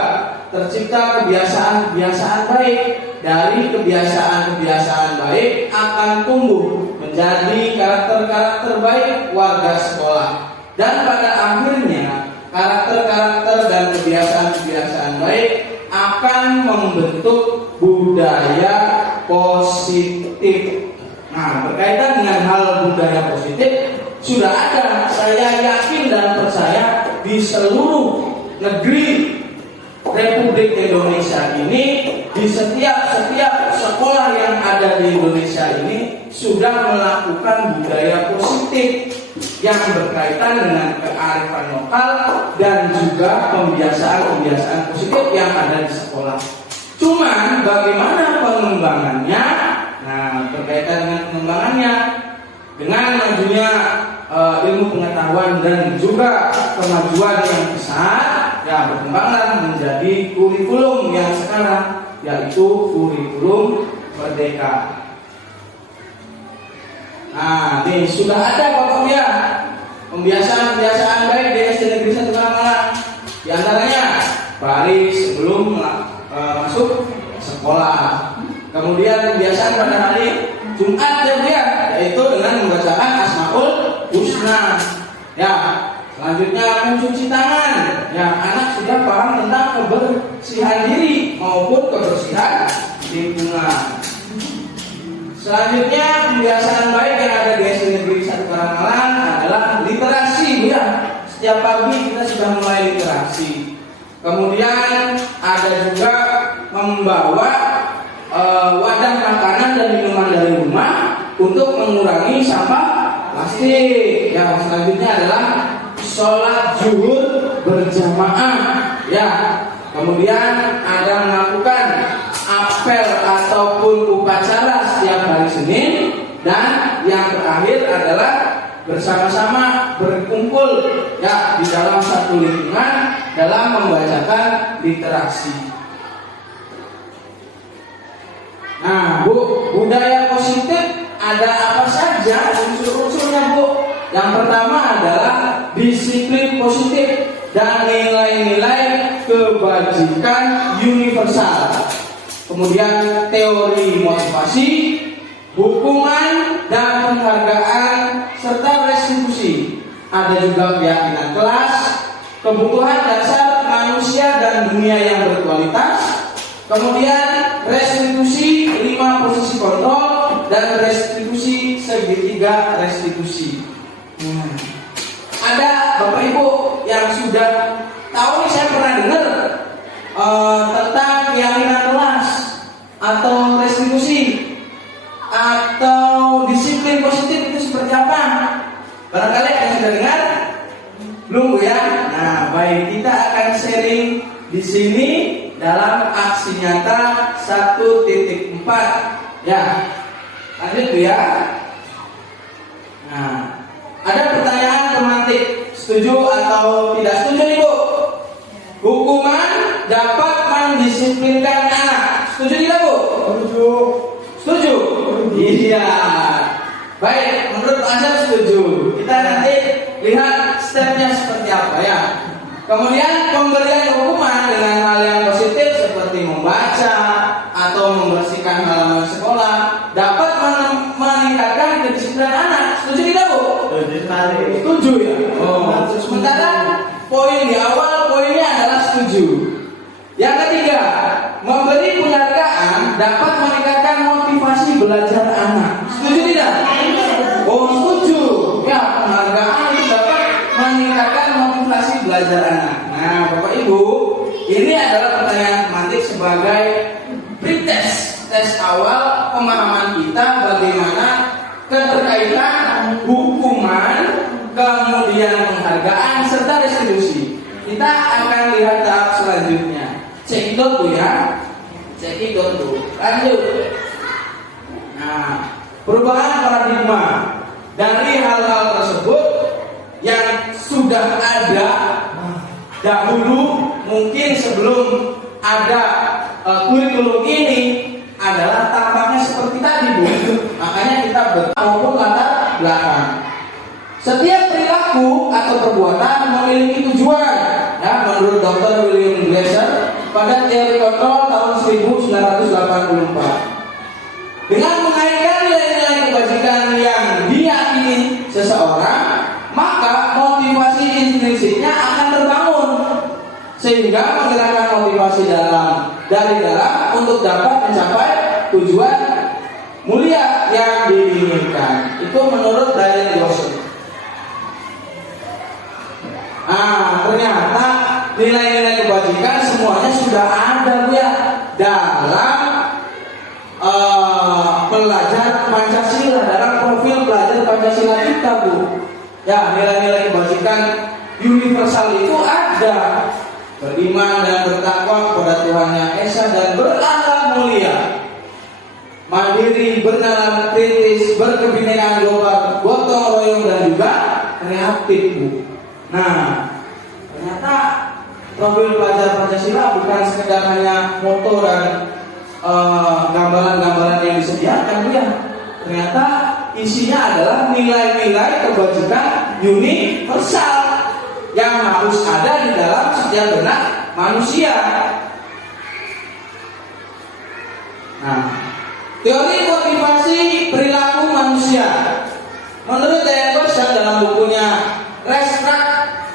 tercipta kebiasaan-kebiasaan baik. Dari kebiasaan-kebiasaan baik akan tumbuh menjadi karakter-karakter baik warga sekolah. Dan pada akhirnya karakter-karakter dan kebiasaan-kebiasaan baik akan membentuk budaya positif. Nah, berkaitan dengan hal budaya positif sudah ada, saya yakin dan percaya di seluruh negeri Republik Indonesia ini, di setiap sekolah yang ada di Indonesia ini sudah melakukan budaya positif. yang berkaitan dengan kearifan lokal dan juga pembiasaan-pembiasaan positif yang ada di sekolah. Cuman bagaimana pengembangannya? Nah, berkaitan dengan pengembangannya dengan majunya ilmu pengetahuan dan juga kemajuan yang besar, ya berkembanglah menjadi kurikulum yang sekarang, yaitu kurikulum Merdeka. Nah, ini sudah ada Bapak ya pembiasaan-pembiasaan baik di SD Negeri 1 Karangmalang. Di antaranya baris sebelum masuk sekolah. Kemudian pembiasaan pada hari Jumat ya, yaitu dengan membacakan Asmaul Husna. Ya, selanjutnya mencuci tangan. Ya, anak sudah paham tentang kebersihan diri maupun kebersihan lingkungan. Selanjutnya pembiasaan baik yang ada di SD Negeri 1 Karangmalang adalah literasi ya. Setiap pagi kita sudah mulai literasi. Kemudian ada juga membawa wadah makanan dan minuman dari rumah untuk mengurangi sampah plastik. Ya, selanjutnya adalah sholat zuhur berjamaah. Ya, kemudian ada melakukan apel ataupun upacara setiap hari Senin, dan yang terakhir adalah bersama-sama berkumpul ya di dalam satu lingkungan dalam membacakan literasi. Nah, Bu, budaya positif ada apa saja unsur-unsurnya, Bu? Yang pertama adalah disiplin positif dan nilai-nilai kebajikan universal. Kemudian teori motivasi, hukuman dan penghargaan serta restitusi. Ada juga keyakinan kelas, kebutuhan dasar manusia dan dunia yang berkualitas. Kemudian restitusi 5 posisi kontrol dan restitusi segitiga restitusi. Ada Bapak Ibu yang sudah tahu nih, saya pernah dengar tentang keyakinan kelas atau restitusi atau disiplin positif itu seperti apa? Barangkali yang sudah dengar belum, Bu ya? Nah, baik, kita akan sharing di sini dalam aksi nyata 1.4 ya. Lanjut, Bu ya. Nah, ada pertanyaan tematik, setuju atau tidak setuju nih, Bu? Hukuman dapat mendisiplinkan anak. Setuju tidak, Bu? Setuju. Setuju? Iya. Baik, menurut Pak Azhar setuju. Kita nanti lihat stepnya seperti apa ya. Kemudian pemberian hukuman dengan hal yang positif seperti membaca atau membersihkan halaman sekolah dapat meningkatkan kedisiplinan anak. Setuju tidak, Bu? Setuju ya. Oh. Sementara poin di awal poinnya adalah setuju. Yang ketiga, memberi penghargaan dapat meningkatkan motivasi belajar anak. Setuju tidak? Oh, setuju. Ya, penghargaan itu dapat meningkatkan motivasi belajar anak. Nah, Bapak Ibu, ini adalah pertanyaan tematik sebagai pretest, tes awal pemahaman kita bagaimana keterkaitan hukuman, kemudian penghargaan serta restitusi. Kita akan lihat tahap selanjutnya. Cekidot, Bu ya. Cekidot, Bu. Lanjut. Nah, perubahan paradigma dari hal-hal tersebut yang sudah ada dahulu, mungkin sebelum ada kurikulum ini, adalah tampaknya seperti tadi, Bu. Makanya kita maupun latar belakang. Setiap perilaku atau perbuatan memiliki tujuan. Ya, menurut Dr. William Glasser pada teori kontrol tahun 1984. Dengan mengaitkan nilai-nilai kebajikan yang diyakini seseorang, maka motivasi intrinsiknya akan terbangun, sehingga menggerakkan motivasi dari dalam untuk dapat mencapai tujuan mulia yang diinginkan. Itu menurut Diane Dawson. Nah, ternyata nilai-nilai kebajikan semuanya sudah ada, Bu ya, dalam pelajar Pancasila, dalam profil pelajar Pancasila kita, Bu. Ya, nilai-nilai kebajikan universal itu ada. Beriman dan bertakwa kepada Tuhan Yang Esa dan berakhlak mulia, mandiri, bernalar kritis, berkebinekaan global, gotong royong dan juga kreatif, Bu. Nah, ternyata profil pelajar Pancasila bukan sekedar hanya foto dan gambaran-gambaran yang disediakan, Bu ya. Ternyata isinya adalah nilai-nilai kebajikan universal yang harus ada di dalam setiap benak manusia. Nah, teori motivasi perilaku manusia menurut Diane Workshop dalam bukunya Restrictive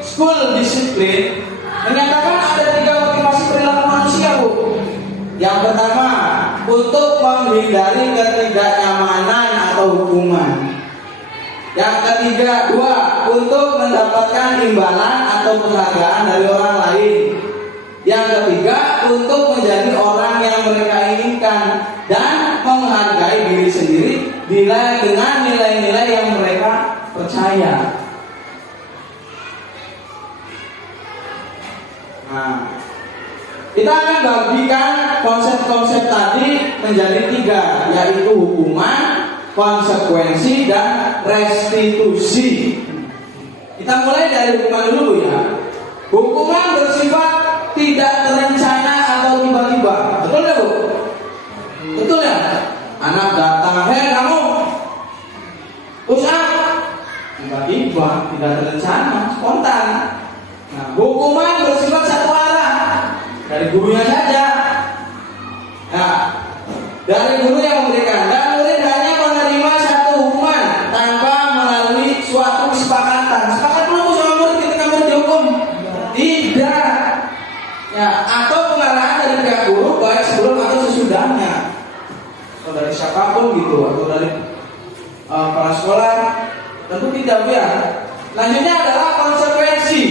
School Discipline menyatakan ada 3 motivasi perilaku manusia, Bu. Yang pertama, untuk menghindari ketidaknyamanan atau hukuman. Yang ketiga, 2, untuk mendapatkan imbalan atau penghargaan dari orang lain. Yang ketiga, untuk menjadi orang yang mereka inginkan dan menghargai diri sendiri dengan nilai-nilai yang mereka percaya. Nah, kita akan bagikan konsep-konsep tadi menjadi 3, yaitu hukuman, konsekuensi, dan restitusi. Kita mulai dari hukuman dulu ya. Hukuman bersifat tidak terencana atau tiba-tiba. Betul ya, Bu? Betul ya? Anak datang, "Hei kamu, push up." Tiba-tiba, tidak terencana, spontan. Nah, hukuman bersifat satu arah, dari gurunya saja. Nah, dari guru yang memberikan, dan murid hanya menerima satu hukuman tanpa melalui suatu kesepakatan. Sepakat belum sama murid ketika murid dihukum? Tidak. Ya, atau pengarahan dari pihak guru baik sebelum atau sesudahnya, atau dari siapapun gitu, atau dari kepala sekolah, tentu tidak, Bu ya. Selanjutnya adalah konsekuensi.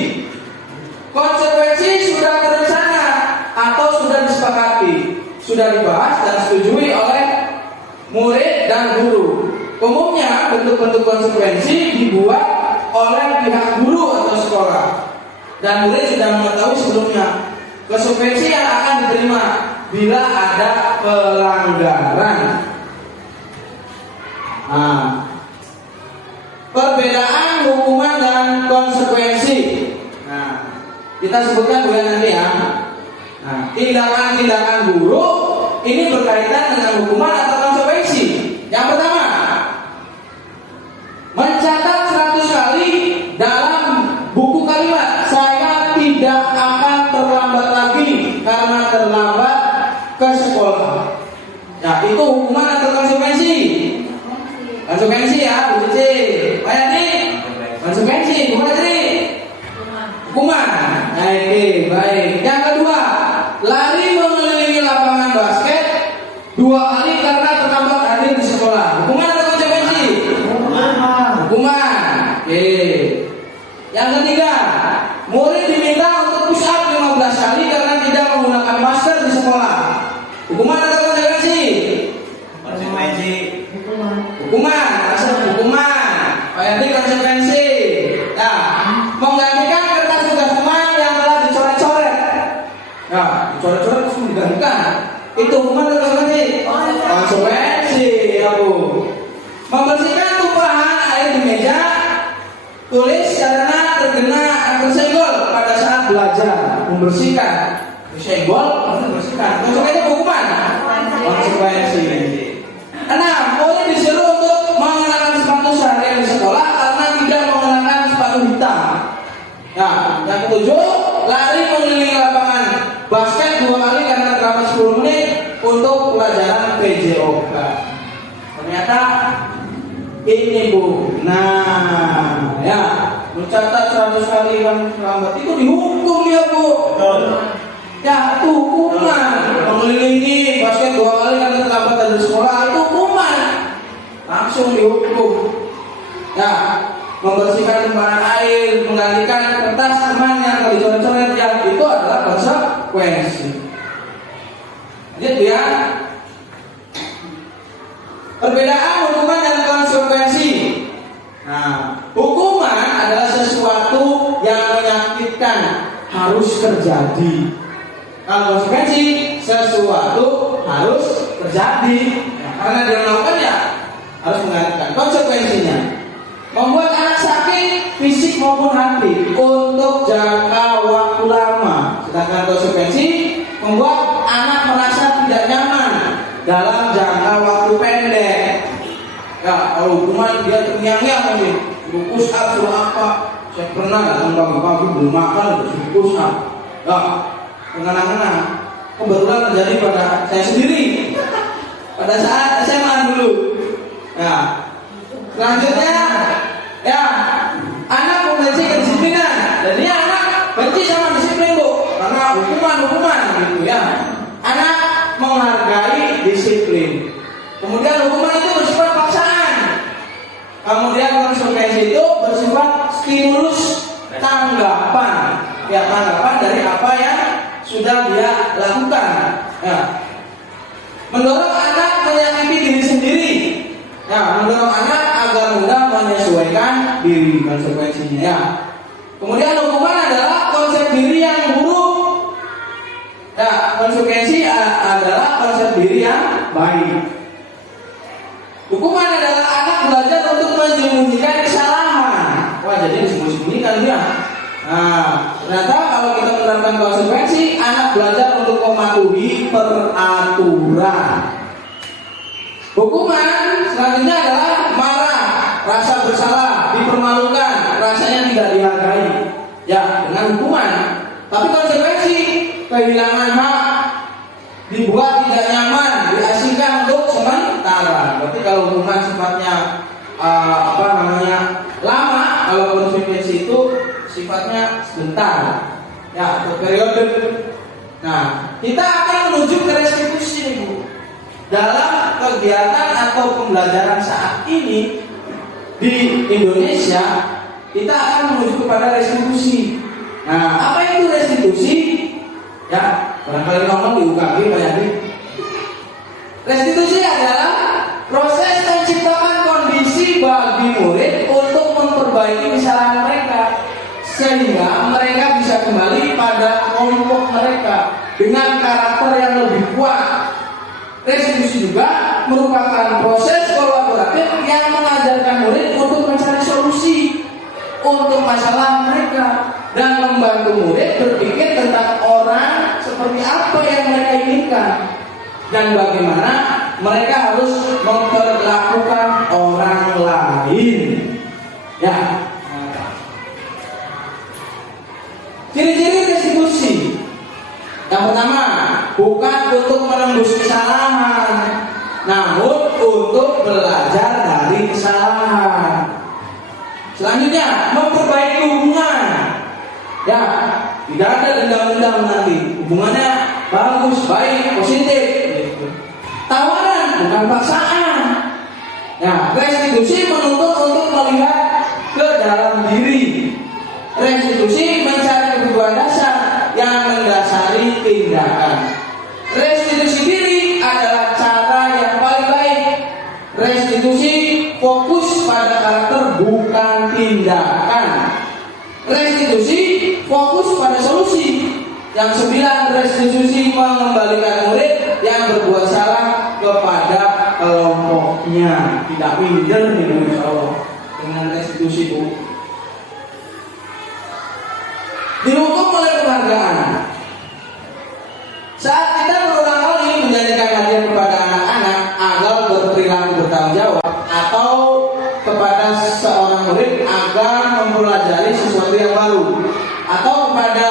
Konsekuensi sudah terencana atau sudah disepakati, sudah dibahas dan disetujui oleh murid dan guru. Umumnya bentuk-bentuk konsekuensi dibuat oleh pihak guru atau sekolah, dan murid sudah mengetahui sebelumnya konsekuensi yang akan diterima bila ada pelanggaran. Nah, perbedaan hukuman dan konsekuensi. Nah, kita sebutkan bukan nanti ya. Nah, tindakan-tindakan buruk ini berkaitan dengan hukuman atau konsekuensi. Yang pertama, mencatat 100 kali dalam buku kalimat, "Saya tidak akan terlambat lagi karena terlambat ke sekolah." Nah, itu hukuman atau konsekuensi? Konsekuensi ya, Bu Cici. Pak Yani, konsekuensi, Bu Cici. Hukuman. Oke, baik. Yang kedua, lari mengelilingi lapangan basket 2 kali karena terlambat hadir di sekolah. Hukuman atau konsekuensi? Hukuman. Oke. Yang ketiga, murid diminta untuk push up 15 kali karena tidak menggunakan masker di sekolah. Hukuman atau konsekuensi? Konsekuensi. Hukuman. Hukuman. Pak Yanti, konsekuensi. Nah, menggantikan kertas tugas teman yang telah dicoret-coret. Nah, dicoret-coret terus digantikan. Itu hukuman atau konsekuensi? Konsekuensi, ya Bu. Membersihkan tumpahan air di meja tulis karena terkena atau tersenggol pada saat belajar. Membersihkan, tersenggol, membersihkan. Konsekuensi hukuman. Konsekuensi. 6. Murid disuruh untuk mengenakan sepatu seharian di sekolah karena tidak mengenakan sepatu hitam. Nah, yang ketujuh, lari mengelilingi lapangan basket 2 kali karena terlambat 10 menit untuk pelajaran PJOK. Ternyata ini, Bu. Nah, ya, mencatat 100 kali kan terlambat itu dihukum ya, Bu. Ya, itu hukuman. Mengelilingi basket 2 kali karena terlambat dari sekolah itu hukuman. Langsung dihukum. Ya, membersihkan tumpahan air, menggantikan kertas teman yang telah dicoret-coret, yang itu adalah konsekuensi. Jadi ya, perbedaan hukuman dan konsekuensi. harus terjadi. Kalau konsekuensi sesuatu harus terjadi. Ya, karena dia melakukan ya harus mengalami konsekuensinya. Membuat anak sakit fisik maupun hati untuk jangka waktu lama. Sedangkan konsekuensi membuat anak merasa tidak nyaman dalam jangka waktu pendek. Ya, kalau hukuman dia terngiang-ngiang nih, push up suruh apa? Saya pernah datang pagi-pagi belum makan suruh push up. Ya, kenang-kenang. Kebetulan terjadi pada saya sendiri pada saat SMA dulu. Ya, selanjutnya, ya, anak membenci kedisiplinan. Jadi anak benci sama disiplin bu, karena hukuman gitu ya. Anak menghargai disiplin. Kemudian hukuman itu bersifat paksaan. Kemudian konsekuensi itu bersifat stimulus tanggapan. Ya, tanggapan dari apa yang sudah dia lakukan. Ya. Mendorong anak menyakiti diri sendiri. Ya, mendorong anak agar mudah menyesuaikan diri, konsekuensinya ya. Kemudian hukuman adalah konsep diri yang buruk. Ya, konsekuensi adalah konsep diri yang baik. Hukuman adalah anak belajar untuk menyembunyikan kesalahan. Wah, jadi disembunyikan dia. Nah, ternyata kalau kita menerapkan konsekuensi, anak belajar untuk mematuhi peraturan. Hukuman selanjutnya adalah marah, rasa bersalah, dipermalukan, rasanya tidak dihargai. Ya, dengan hukuman. Tapi konsekuensi kehilangan hak, dibuat tidak nyaman, diasingkan untuk sementara. Berarti kalau hukuman sifatnya lama, kalau konsekuensi itu sifatnya sebentar, ya, untuk periode. Nah, kita akan menuju ke restitusi, Bu. Dalam kegiatan atau pembelajaran saat ini di Indonesia, kita akan menuju kepada restitusi. Nah, apa itu restitusi? Ya, barangkali ngomong di UKG banyak nih. Restitusi adalah proses menciptakan kondisi bagi murid untuk memperbaiki kesalahan mereka, sehingga mereka bisa kembali pada kelompok mereka dengan karakter yang lebih kuat. Restitusi juga merupakan proses kolaboratif yang mengajarkan murid untuk mencari solusi untuk masalah mereka dan membantu murid berpikir tentang orang seperti apa yang mereka inginkan dan bagaimana mereka harus memperlakukan orang lain. Ya. Ciri-ciri restitusi. Yang pertama, bukan untuk menembus kesalahan, namun untuk belajar dari kesalahan. Selanjutnya, memperbaiki hubungan. Ya, tidak ada dendam-dendam nanti. Hubungannya bagus, baik, positif. Tawaran, bukan paksaan. Ya, restitusi menuntut untuk melihat ke dalam diri. Restitusi mencari kebutuhan dasar yang mendasari tindakan. Restitusi diri adalah cara yang paling baik. Restitusi fokus pada karakter bukan tindakan. Restitusi fokus pada solusi. Yang 9, restitusi mengembalikan murid yang berbuat salah kepada kelompoknya. Tidak minder nih, insya Allah, dengan restitusi, Bu. Dihukum oleh penghargaan. Saat kita berulang kali menjanjikan hadiah kepada anak-anak agar berperilaku bertanggung jawab, atau kepada seorang murid agar mempelajari sesuatu yang baru, atau kepada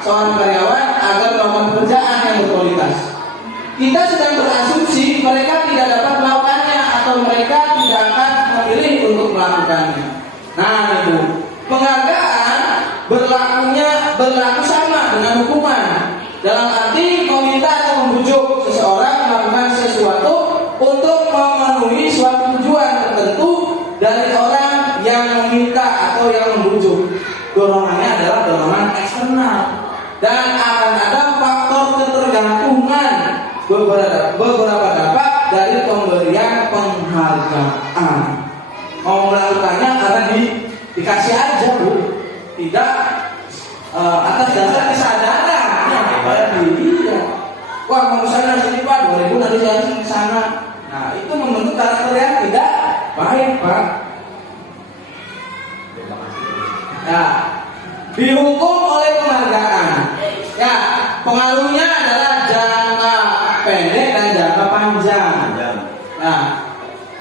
seorang karyawan agar melakukan pekerjaan yang berkualitas, kita sedang berasumsi mereka tidak dapat melakukannya atau mereka tidak akan memilih untuk melakukannya. Nah, itu penghargaan berlaku sama dengan hukuman. Dalam arti meminta atau membujuk seseorang melakukan sesuatu untuk memenuhi suatu tujuan tertentu dari orang yang meminta atau yang membujuk. Dorongannya adalah dorongan eksternal dan akan ada faktor ketergantungan beberapa dampak dari pemberian penghargaan. Mau melakukannya karena dikasih aja, Bu. Tidak atas dasar kesadaran. Iya. Wah, mau sana sini Pak, 2000 nanti saya ke sana. Nah, itu membentuk karakter yang tidak baik, Pak. Ya, dihukum oleh penghargaan. Ya, pengaruhnya adalah jangka pendek dan jangka panjang. Nah,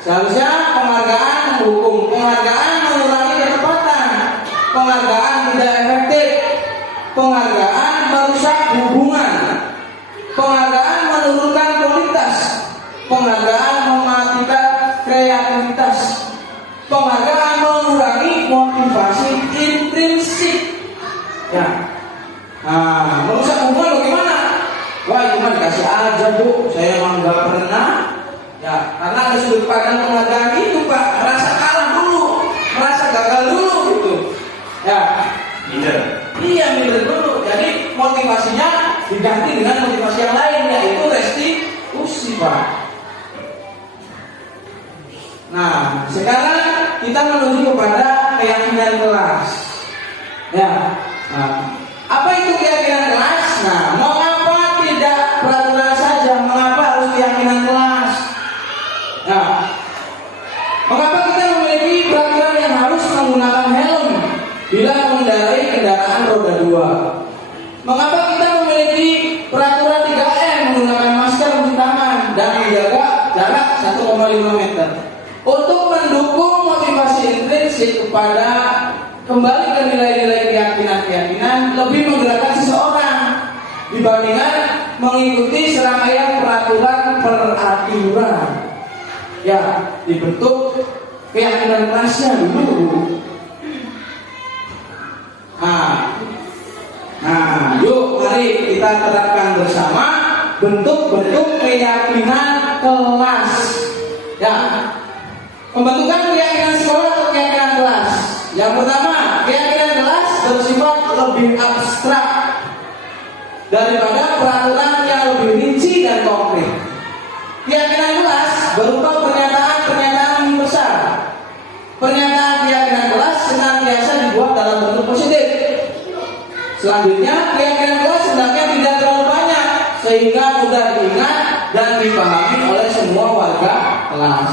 seharusnya penghargaan menghukum, penghargaan mengurangi ketepatan, penghargaan tidak efektif, penghargaan merusak hubungan, penghargaan menurunkan kualitas, penghargaan mematikan kreativitas, penghargaan mengurangi motivasi intrinsik. Ya, nah, merusak hubungan bagaimana? Wah, cuma dikasih aja Bu, saya emang nggak pernah. Ya, karena ada sudut pandang penghargaan itu Pak, merasa kalah dulu, merasa gagal dulu gitu. Ya, iya minder dulu. Jadi motivasinya diganti dengan motivasi yang lain, yaitu restitusi Pak. Nah, sekarang kita menuju kepada keyakinan kelas. Ya, nah, apa itu keyakinan kelas? Nah, mengapa tidak peraturan saja? Mengapa harus keyakinan kelas? Nah, mengapa kita memiliki peraturan yang harus menggunakan helm bila mengendarai kendaraan roda 2? Mengapa kita memiliki peraturan 3M menggunakan masker mencuci tangan dan menjaga jarak 1,5 meter? Untuk mendukung motivasi intrinsik kepada kembali ke nilai-nilai keyakinan-keyakinan lebih menggerakkan seseorang dibandingkan mengikuti serangkaian peraturan peraturan. Ya, dibentuk keyakinan kelasnya dulu. Nah, yuk mari kita terapkan bersama bentuk-bentuk keyakinan kelas. Ya, pembentukan keyakinan sekolah atau keyakinan kelas. Yang pertama, keyakinan kelas bersifat lebih abstrak daripada peraturan yang lebih rinci dan konkret. Keyakinan kelas berupa pernyataan-pernyataan universal. Pernyataan keyakinan kelas senantiasa dibuat dalam bentuk positif. Selanjutnya, keyakinan kelas hendaknya tidak terlalu banyak sehingga mudah diingat dan dipahami oleh semua warga kelas.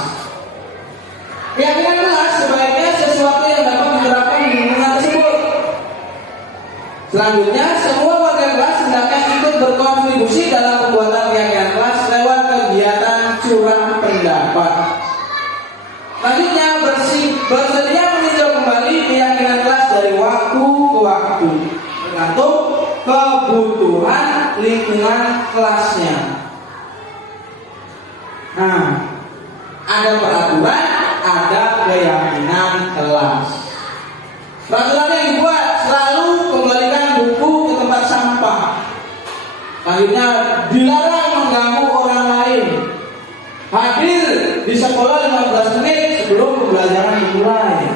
Keyakinan kelas sebaiknya sesuatu yang dapat diterapkan di lingkungan tersebut. Selanjutnya, semua warga kelas hendaknya ikut berkontribusi dalam pembuatan keyakinan kelas lewat kegiatan curah pendapat. Selanjutnya, bersedia meninjau kembali keyakinan kelas dari waktu ke waktu, tergantung kebutuhan lingkungan kelasnya. Nah, ada peraturan, ada keyakinan kelas. Peraturan yang dibuat selalu kembalikan buku ke tempat sampah. Selanjutnya, dilarang mengganggu orang lain. Hadir di sekolah 15 menit sebelum pembelajaran dimulai.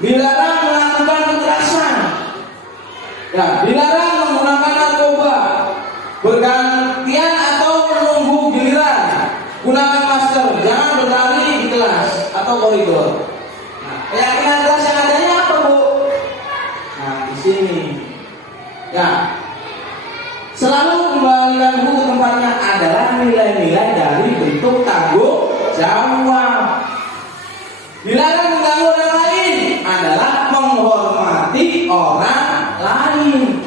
Dilarang melakukan kekerasan. Ya, dilarang menggunakan narkoba. Bergantian atau menunggu giliran. Gunakan masker, jangan berlari di kelas atau koridor. Nah, keyakinan kelas yang adanya apa, Bu? Nah, di sini. Ya. Selalu kembalikan buku ke tempatnya adalah nilai-nilai dari bentuk tanggung jawab. Dilarang mengganggu orang lain adalah menghormati orang lain.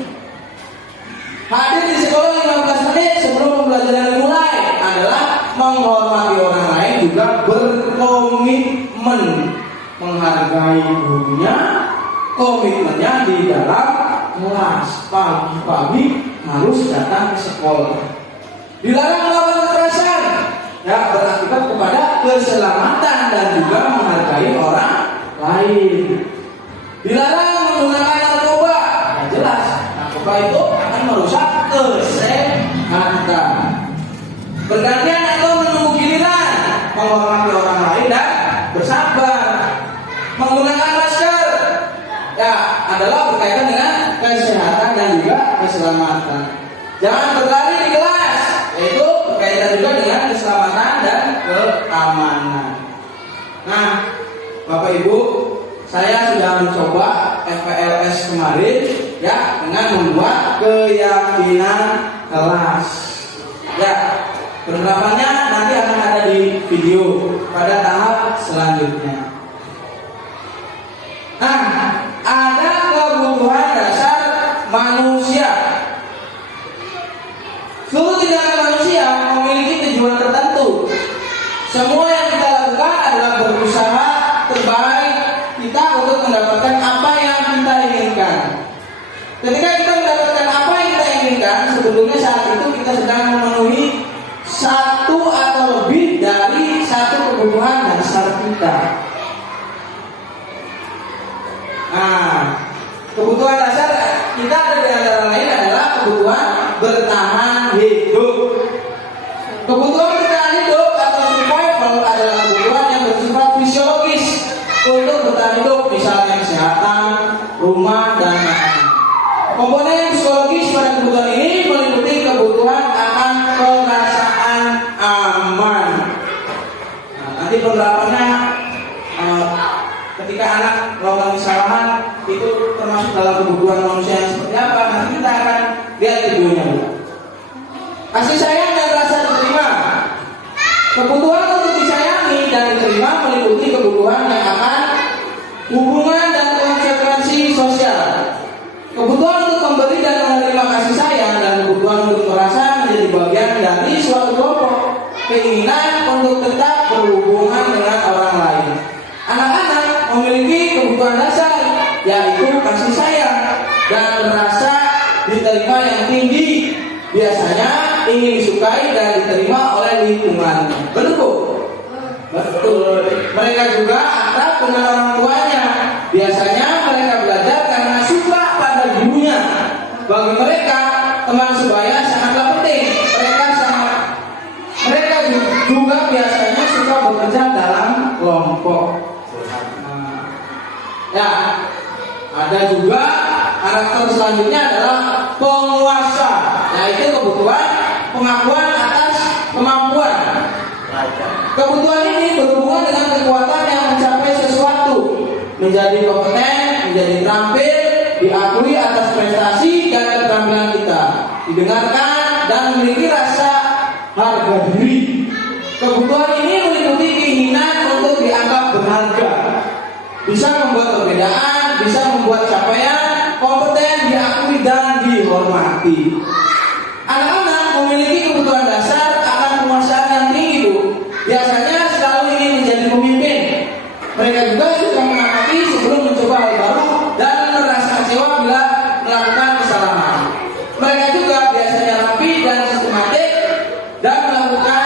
Hadir di sekolah 15 menit sebelum pembelajaran dimulai adalah menghormati orang lain, juga berkomitmen menghargai gurunya, komitmennya di dalam kelas. Pagi-pagi harus datang ke sekolah. Dilarang melakukan kekerasan, ya, berakibat kepada keselamatan dan juga menghargai orang lain. Dilarang menggunakan narkoba, ya jelas narkoba itu akan merusak kesehatan. Bergantian atau menunggu giliran, menghormati orang lain dan bersabar. Menggunakan masker, ya, adalah berkaitan dengan kesehatan dan juga keselamatan. Jangan berlari di kelas, yaitu berkaitan juga dengan keselamatan dan keamanan. Nah, Bapak Ibu, saya sudah mencoba FPLS kemarin, ya, dengan membuat keyakinan kelas. Ya, penerapannya nanti akan ada di video pada tahap selanjutnya. Nah, ada kebutuhan dasar manusia. Seluruh tindakan manusia memiliki tujuan tertentu. Semua yang kita lakukan adalah berusaha terbaik kita untuk mendapatkan apa yang kita inginkan. Ketika kita mendapatkan apa yang kita inginkan, sebetulnya saat itu kita sedang memenuhi satu atau lebih dari satu kebutuhan dasar kita. Nah, kebutuhan dasar kita ada di antara lain adalah kebutuhan bertahan hidup. Kebutuhan bertahan hidup atau survival adalah kebutuhan yang bersifat fisiologis untuk bertahan hidup, misalnya kesehatan, rumah, dan makanan. Komponen psikologis pada kebutuhan ini meliputi kebutuhan akan perasaan aman. Nah, nanti penerapannya ketika anak melakukan kesalahan itu termasuk dalam kebutuhan manusia yang seperti apa, nanti kita akan lihat videonya. Kasih sayang dan rasa diterima. Kebutuhan untuk disayangi dan diterima meliputi kebutuhan yang akan hubungan dan konsekuensi sosial. Kebutuhan untuk memberi dan menerima kasih sayang dan kebutuhan untuk merasa menjadi bagian dari suatu kelompok. Keinginan untuk tetap berhubungan dengan orang lain. Anak-anak memiliki kebutuhan dasar, yaitu kasih sayang dan merasa diterima yang tinggi. Biasanya ingin disukai dan diterima oleh lingkungan. Betul Bu? Betul. Mereka juga akrab dengan orang tuanya. Biasanya mereka belajar karena suka pada gurunya. Bagi mereka, teman sebaya sangatlah penting. Mereka juga biasanya suka bekerja dalam kelompok. Ya, ada juga karakter selanjutnya adalah penguasa, yaitu kebutuhan pengakuan atas kemampuan. Kebutuhan ini berhubungan dengan kekuatan yang mencapai sesuatu, menjadi kompeten, menjadi terampil, diakui atas prestasi dan keterampilan kita, didengarkan dan memiliki rasa harga diri. Kebutuhan ini meliputi keinginan untuk dianggap berharga, bisa membuat perbedaan, bisa membuat capaian, kompeten, diakui dan dihormati. Anak-anak memiliki kebutuhan dasar akan penguasaan yang tinggi Bu. Biasanya selalu ingin menjadi pemimpin. Mereka juga suka mengamati sebelum mencoba hal baru dan merasa kecewa bila melakukan kesalahan. Mereka juga biasanya rapi dan sistematik dan melakukan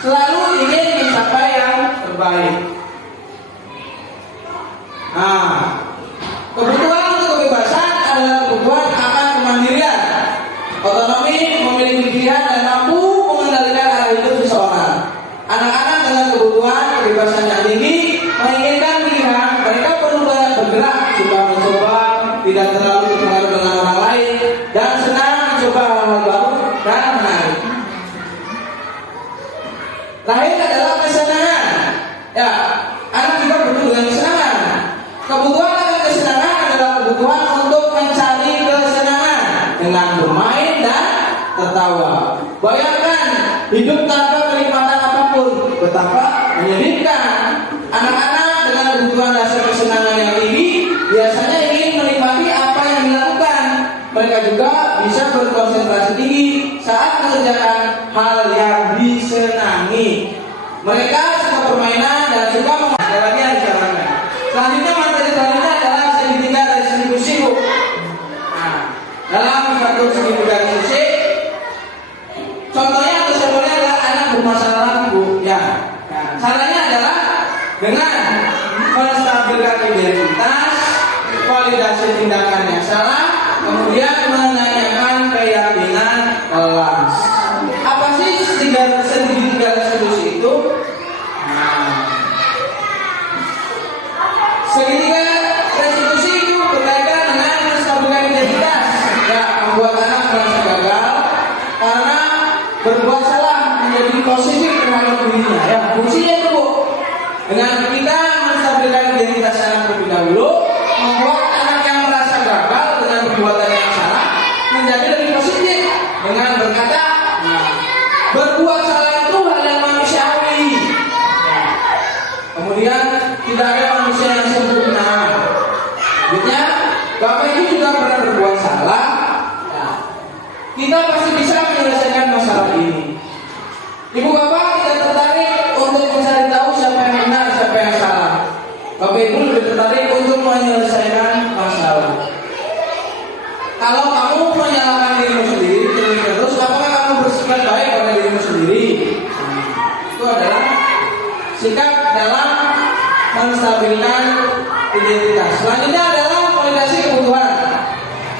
selalu ingin mencapai yang terbaik. Nah, kebutuhan untuk kebebasan adalah kebutuhan akan kemandirian, otonomi, memiliki pilihan dan mampu mengendalikan arah hidup seseorang. Anak-anak dengan kebutuhan kebebasan yang tinggi menginginkan pilihan. Mereka perlu banyak bergerak, suka mencoba, tidak terlalu terpengaruh dengan orang lain, dan senang mencoba hal-hal baru dan menarik. Lahir adalah kesenangan. Ya, anak juga butuh dengan kesenangan. Kebutuhan akan kesenangan adalah kebutuhan untuk mencari kesenangan dengan bermain dan tertawa. Bayangkan hidup tanpa kenikmatan apapun, betapa menyedihkan. Anak-anak dengan kebutuhan dasar kesenangan yang tinggi biasanya ingin menikmati apa yang dilakukan. Mereka juga bisa berkonsentrasi tinggi saat mengerjakan hal yang disenangi. Mereka suka permainan dan suka mengajarkannya disarankan. Selanjutnya materi selanjutnya adalah segitiga restitusi Bu. Nah, dalam satu segitiga restitusi, contohnya atau simbolnya adalah anak bermasalah Bu. Ya, nah, caranya adalah dengan menstabilkan identitas, validasi tindakan yang salah, kemudian menanyakan keyakinan kelas. Apa sih segitiga restitusi itu? Segitiga restitusi itu berkaitan dengan menstabilkan identitas, ya, membuat anak merasa gagal karena berbuat salah, menjadi positif terhadap dirinya. Ya, fungsinya itu Bu. Dengan kita menstabilkan identitas anak terlebih dahulu, membuat anak yang merasa gagal dengan perbuatannya dengan berkata, berbuat salah itu hal yang manusiawi. Kemudian tidak ada manusia yang sempurna. Selanjutnya, Bapak Ibu juga pernah berbuat salah. Kita pasti bisa menyelesaikan masalah ini. Ibu Bapak tidak tertarik untuk mencari tahu siapa yang benar, siapa yang salah. Bapak Ibu lebih tertarik untuk menyelesaikan masalah. Kalau kamu menyalahkan dirimu sendiri terus, apakah kamu bersikap baik pada dirimu sendiri? Itu adalah sikap dalam menstabilkan identitas. Selanjutnya adalah validasi kebutuhan.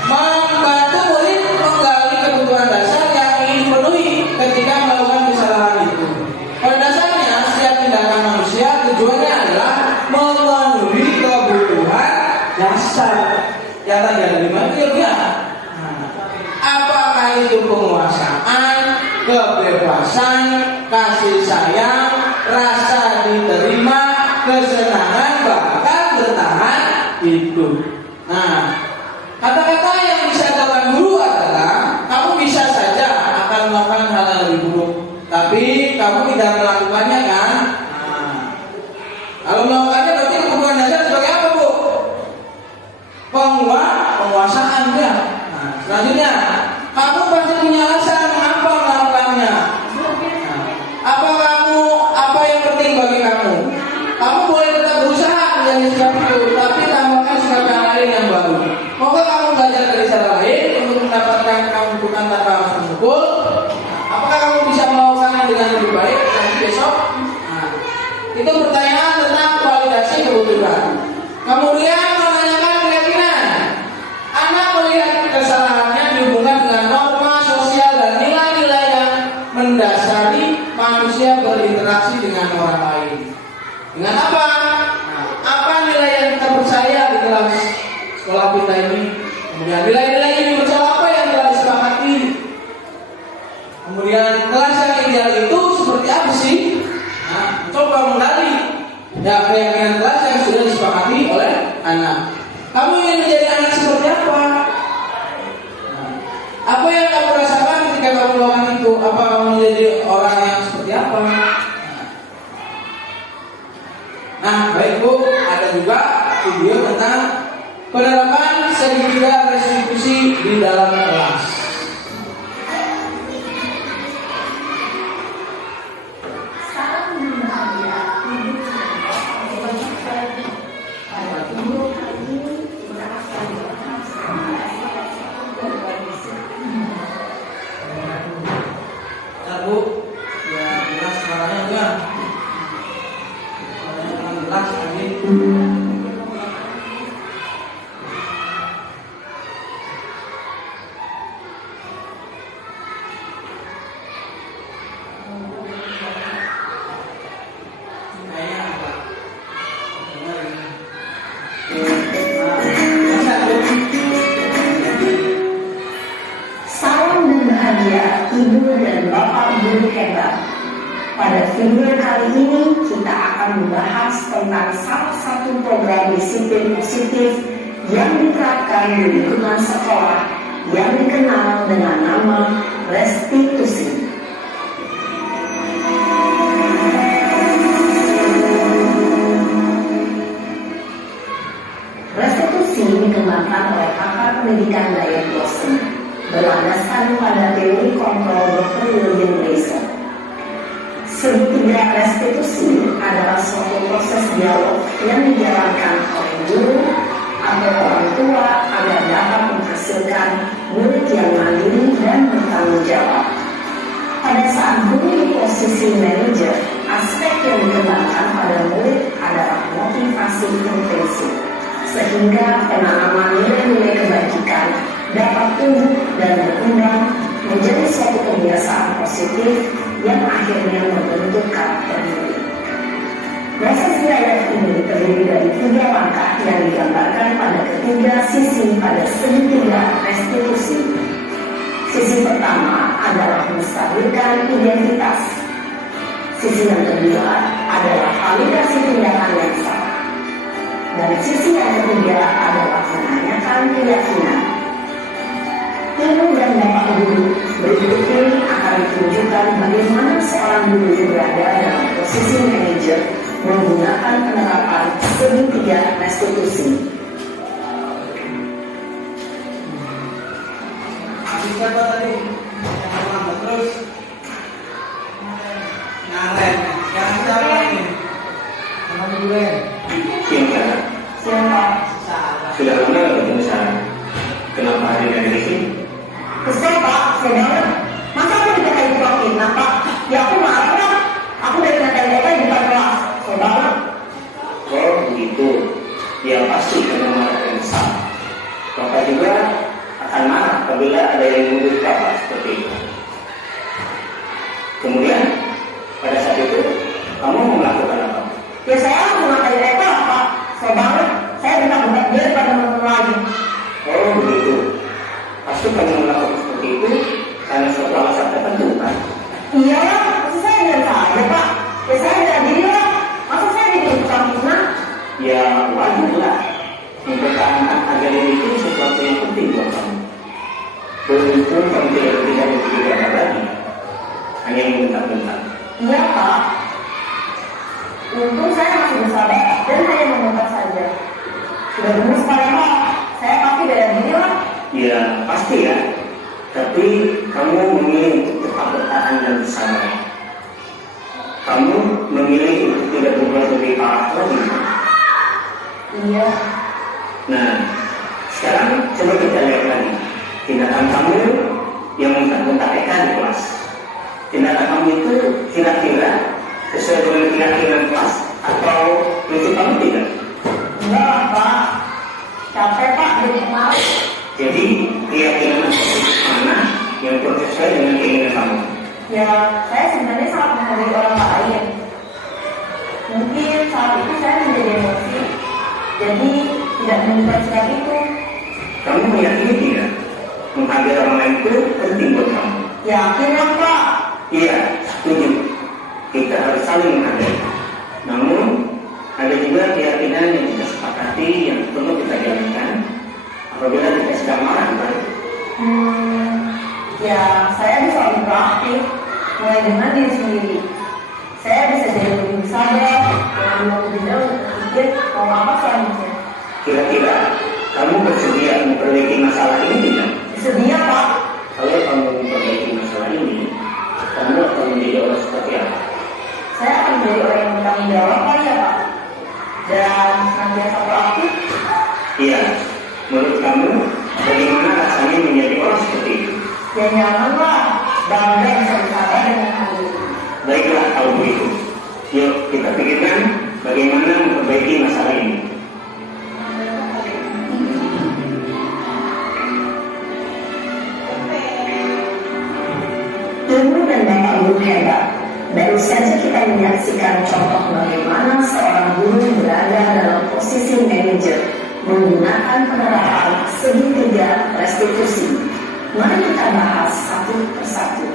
Membantu murid menggali kebutuhan dasar yang ingin dipenuhi ketika melakukan kesalahan itu. Pada dasarnya, setiap tindakan manusia tujuannya adalah memenuhi kebutuhan dasar. Yang tadi ada 5 itu ya. Apakah itu penguasaan, kebebasan, kasih sayang, rasa diterima, kesenangan, bahkan bertahan hidup. Nah, kata-kata yang bisa dilakukan guru adalah kamu bisa saja akan melakukan hal yang lebih buruk, tapi kamu tidak melakukannya kan? Nah, kalau melakukannya berarti kebutuhan dasar sebagai apa, Bu? Penguasaan ya. Nah, selanjutnya, kamu pasti punya alasan mengapa melakukannya. Apa yang penting bagi kamu? Kamu boleh tetap berusaha menjadi sikap itu, tapi tambahkan sikap yang lain yang baru. Moga kamu belajar dari cara lain untuk mendapatkan kamu bukan tanpa harus memukul. Apakah kamu bisa melakukannya dengan lebih baik dari besok? Nah, itu pertanyaan tentang validasi kebutuhan. Kemudian menanyakan keyakinan. Anak melihat kesalahannya dihubungkan dengan norma sosial dan nilai-nilai yang mendasari manusia berinteraksi dengan orang lain. Dengan apa? Nah, apa nilai yang kita percaya di kelas sekolah kita ini? Kemudian nilai-nilai ini bersama apa yang telah disepakati? Kemudian kelas yang ideal itu seperti apa sih? Nah, coba menggali ya keyakinan kelas yang sudah disepakati oleh anak. Kamu ingin menjadi anak seperti apa? Nah, apa yang kamu rasakan ketika kamu melakukan itu? Apa kamu menjadi orang yang seperti apa? Nah, baik Bu, ada juga video tentang penerapan segitiga restitusi di dalam kelas. Nah, Bu, ya jelas suaranya enggak? Jelas lagi. Salam dan bahagia Ibu dan Bapak Guru hebat. Pada video kali ini kita akan membahas tentang salah satu program disiplin positif yang diterapkan di lingkungan sekolah yang dikenal dengan nama restitusi. Restitusi dikembangkan oleh pakar pendidikan Dayat Blossom berlandaskan pada teori kontrol Dr. William Glaser. Segitiga restitusi adalah suatu proses dialog yang dijalankan oleh guru atau orang tua agar dapat menghasilkan murid yang mandiri dan bertanggung jawab. Pada saat guru di posisi manajer, aspek yang dikembangkan pada murid adalah motivasi intensif, sehingga penanaman nilai-nilai kebajikan dapat tumbuh dan berkembang menjadi suatu kebiasaan positif yang akhirnya membentuk karakter murid. Proses belajar ini terdiri dari 3 langkah yang digambarkan pada ketiga sisi pada segitiga restitusi. Sisi pertama adalah menstabilkan identitas. Sisi yang kedua adalah validasi tindakan yang salah. Dan sisi yang ketiga adalah menanyakan keyakinan. Ibu dan Bapak Guru beri tunjukkan bagaimana seorang guru berada dalam posisi manajer menggunakan penerapan segitiga restitusi. Siapa tadi? Yang pertama terus Naren. Yang siapa ini? Nama Duren. Siapa? Siapa? Sudah lama nggak ketemu saya? Kenapa hari ini di sini? Kesel Pak, saudara. Masa aku dikatain tukang fitnah Pak? Ya aku marah Pak. Aku dari ngatain mereka di depan kelas, saudara. Oh begitu. Ya pasti karena marah yang besar. Bapak juga akan marah apabila ada yang menuduh Bapak seperti itu. Kemudian pada saat itu kamu mau melakukan apa? Ya saya mengatain mereka Pak, saudara. Saya benar-benar dia daripada teman lagi. Oh begitu. Pasti kamu melakukan seperti itu karena suatu alasan tertentu kan? Iya lah, masa saya biasa aja Pak. Ya saya bilang diri lah. Masa saya jadi tukang fitnah? Ya wajar lah. Mempertahankan harga diri itu sesuatu yang penting buat kamu. Beruntung kamu tidak begitu banyak lagi. Hanya membentak-bentak. Iya Pak. Untung saya masih bersabar dan hanya memutar saja. Sudah dulu sekali Pak. Saya pasti bela diri lah. Ya pasti ya. Tapi kamu memilih untuk tetap bertahan dan bersabar. Kamu memilih untuk tidak berbuat lebih parah lagi. Iya. Nah, sekarang coba kita lihat lagi tindakan kamu yang membentak-bentak di kelas. Tindakan kamu itu kira-kira sesuai dengan keyakinan kelas atau prinsip kamu tidak? Enggak lah Pak. Capek Pak, jadi malas. Jadi keyakinan mana yang sesuai dengan keinginan kamu? Ya, saya sebenarnya sangat menghargai orang lain. Mungkin saat itu saya menjadi emosi, jadi tidak menunjukkan sikap itu. Kamu meyakini tidak menghargai orang lain itu penting buat kamu? Yakin lah Pak. Iya, setuju. Kita harus saling menghargai. Namun ada juga keyakinan yang kita sepakati yang perlu kita jalankan apabila kita sedang marah, kan? Ya, saya bisa lebih proaktif, mulai dengan diri sendiri. Saya bisa jadi lebih sadar, mengambil waktu jeda untuk berpikir mau apa selanjutnya. Kira-kira kamu bersedia memperbaiki masalah ini tidak? Sedia Pak. Kalau kamu memperbaiki masalah ini, kamu akan menjadi orang seperti apa? Saya akan menjadi orang yang bertanggung jawab kali ya Pak. Dan senantiasa proaktif. Iya, menurut kamu bagaimana rasanya menjadi orang seperti itu? Ya nyaman lah, bangga bisa bersabar dengan hal itu. Baiklah kalau begitu. Yuk kita pikirkan bagaimana memperbaiki masalah ini. Ibu dan Bapak Guru hebat. Baru saja kita menyaksikan contoh bagaimana seorang guru berada dalam posisi manajer menggunakan penerapan segitiga restitusi. Mari kita bahas satu persatu.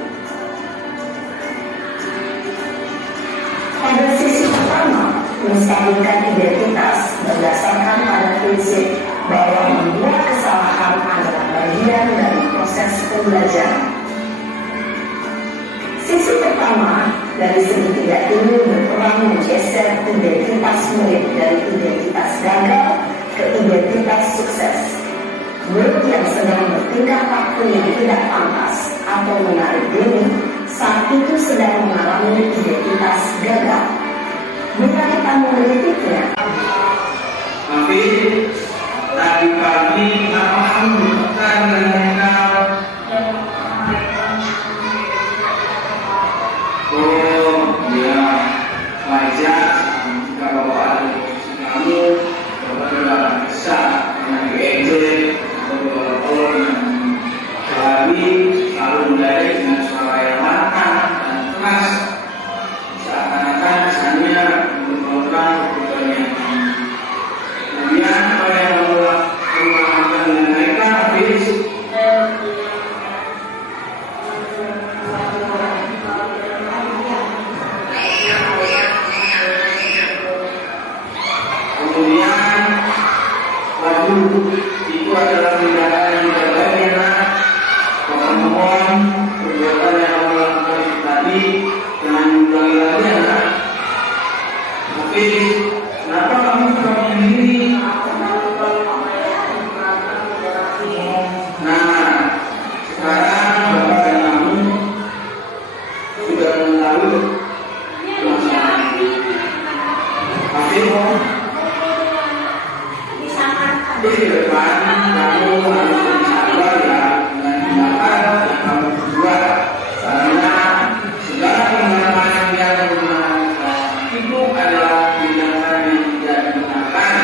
Pada sisi pertama, menstabilkan identitas berdasarkan pada prinsip bahwa membuat kesalahan adalah bagian dari proses pembelajaran. Sisi pertama dari segitiga ini berperan menggeser identitas murid dari identitas gagal ke identitas sukses. Murid yang sedang bertingkah laku yang tidak pantas atau menarik diri saat itu sedang mengalami identitas gagal. Bila kita mengkritiknya, Tapi tadi pagi apa bukan mengenal ya wajar jika bapak ada kamu bapak tidak bisa dengan ejek atau bapak kami selalu mendadak dengan suara yang lantang dan keras seakan-akan misalnya merupakan kebutuhannya. Kemudian apa yang melakukan dengan mereka habis kemudian waduh itu adalah tindakan yang tidak baik ya nak. Mohon perbuatan yang melakukan jangan ulangi lagi ya. Tapi kenapa kamu suka begini? Nah, sekarang bapak dan kamu sudah mengetahui masalah. Tapi di depan kamu harus bersabar ya dengan tindakan yang kamu buat, karena segala pengalaman yang itu adalah tindakan yang tidak digunakan.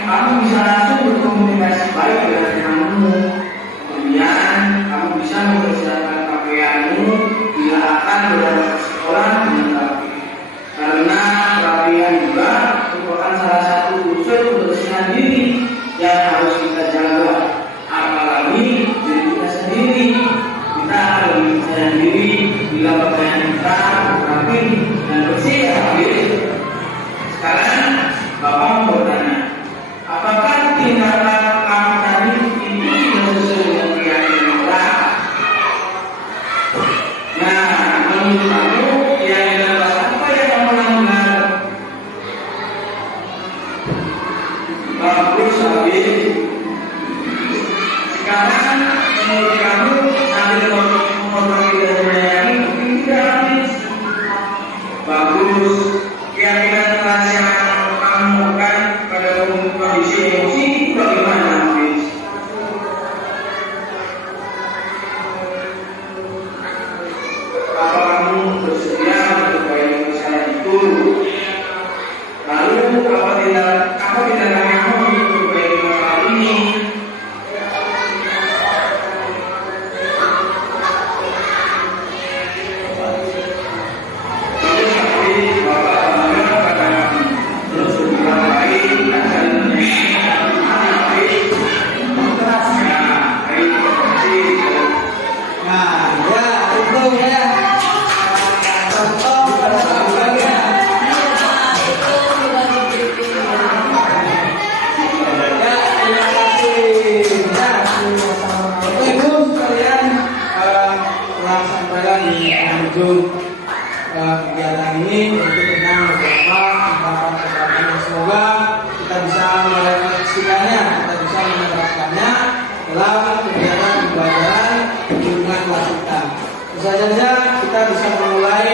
Kamu bisa langsung berkomunikasi baik dengan kamu. Kemudian kamu bisa mempersiapkan pakaianmu bila akan berangkat ke sekolah dengan rapi. Karena kerapian juga merupakan salah satu unsur kebersihan diri yang harus kita jaga. Apalagi diri kita sendiri, kita akan lebih percaya diri bila pakaian kita rapi dan bersih ya. Sekarang Bapak mau bertanya, apakah tindakan kamu tadi ini sudah sesuai dengan keyakinan kita? Nah, menurut kamu keyakinan apa yang kamu lakukan? Bagus, Abi. Sekarang menurut kamu sambil mengotori dan menyayangi mungkin tidak habis. Bagus. Keyakinan keras yang kamu lakukan pada kondisi emosi bagaimana, Hafiz? Apa kamu bersedia memperbaiki masalah itu? Lalu apa tindakan kamu untuk memperbaiki masalah ini? Kegiatan ini tentu dengan beberapa harapan-harapan. Semoga kita bisa merefleksikannya, kita bisa menerapkannya dalam kegiatan pembelajaran di lingkungan kelas kita. Bisa saja kita bisa memulai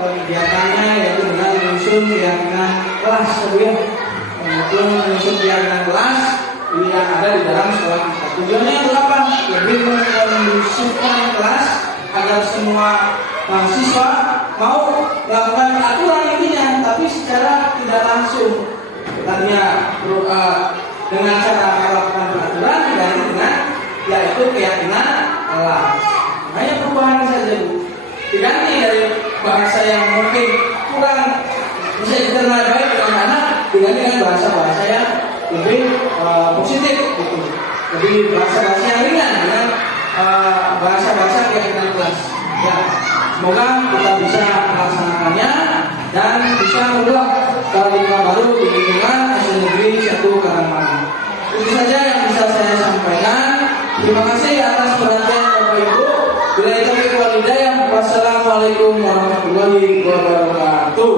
kegiatannya yaitu dengan menyusun keyakinan kelas, yaitu menyusun keyakinan kelas yang ada di dalam sekolah kita. Tujuannya adalah apa? Lebih mengkondusifkan kelas agar semua mahasiswa mau melakukan aturan intinya, tapi secara tidak langsung. Tadinya dengan cara melakukan peraturan diganti dengan yaitu keyakinan kelas. Hanya perubahan saja, Bu. Diganti dari bahasa yang mungkin kurang bisa diterima baik oleh anak, diganti dengan bahasa-bahasa yang lebih positif, gitu. Lebih bahasa-bahasa yang ringan dengan bahasa-bahasa keyakinan kelas. Ya, semoga kita bisa melaksanakannya dan bisa membuat paradigma baru di lingkungan SD Negeri 1 Karangmangu. Itu saja yang bisa saya sampaikan. Terima kasih atas perhatian Bapak Ibu. Bila itu walhidayah. Wassalamualaikum warahmatullahi wabarakatuh.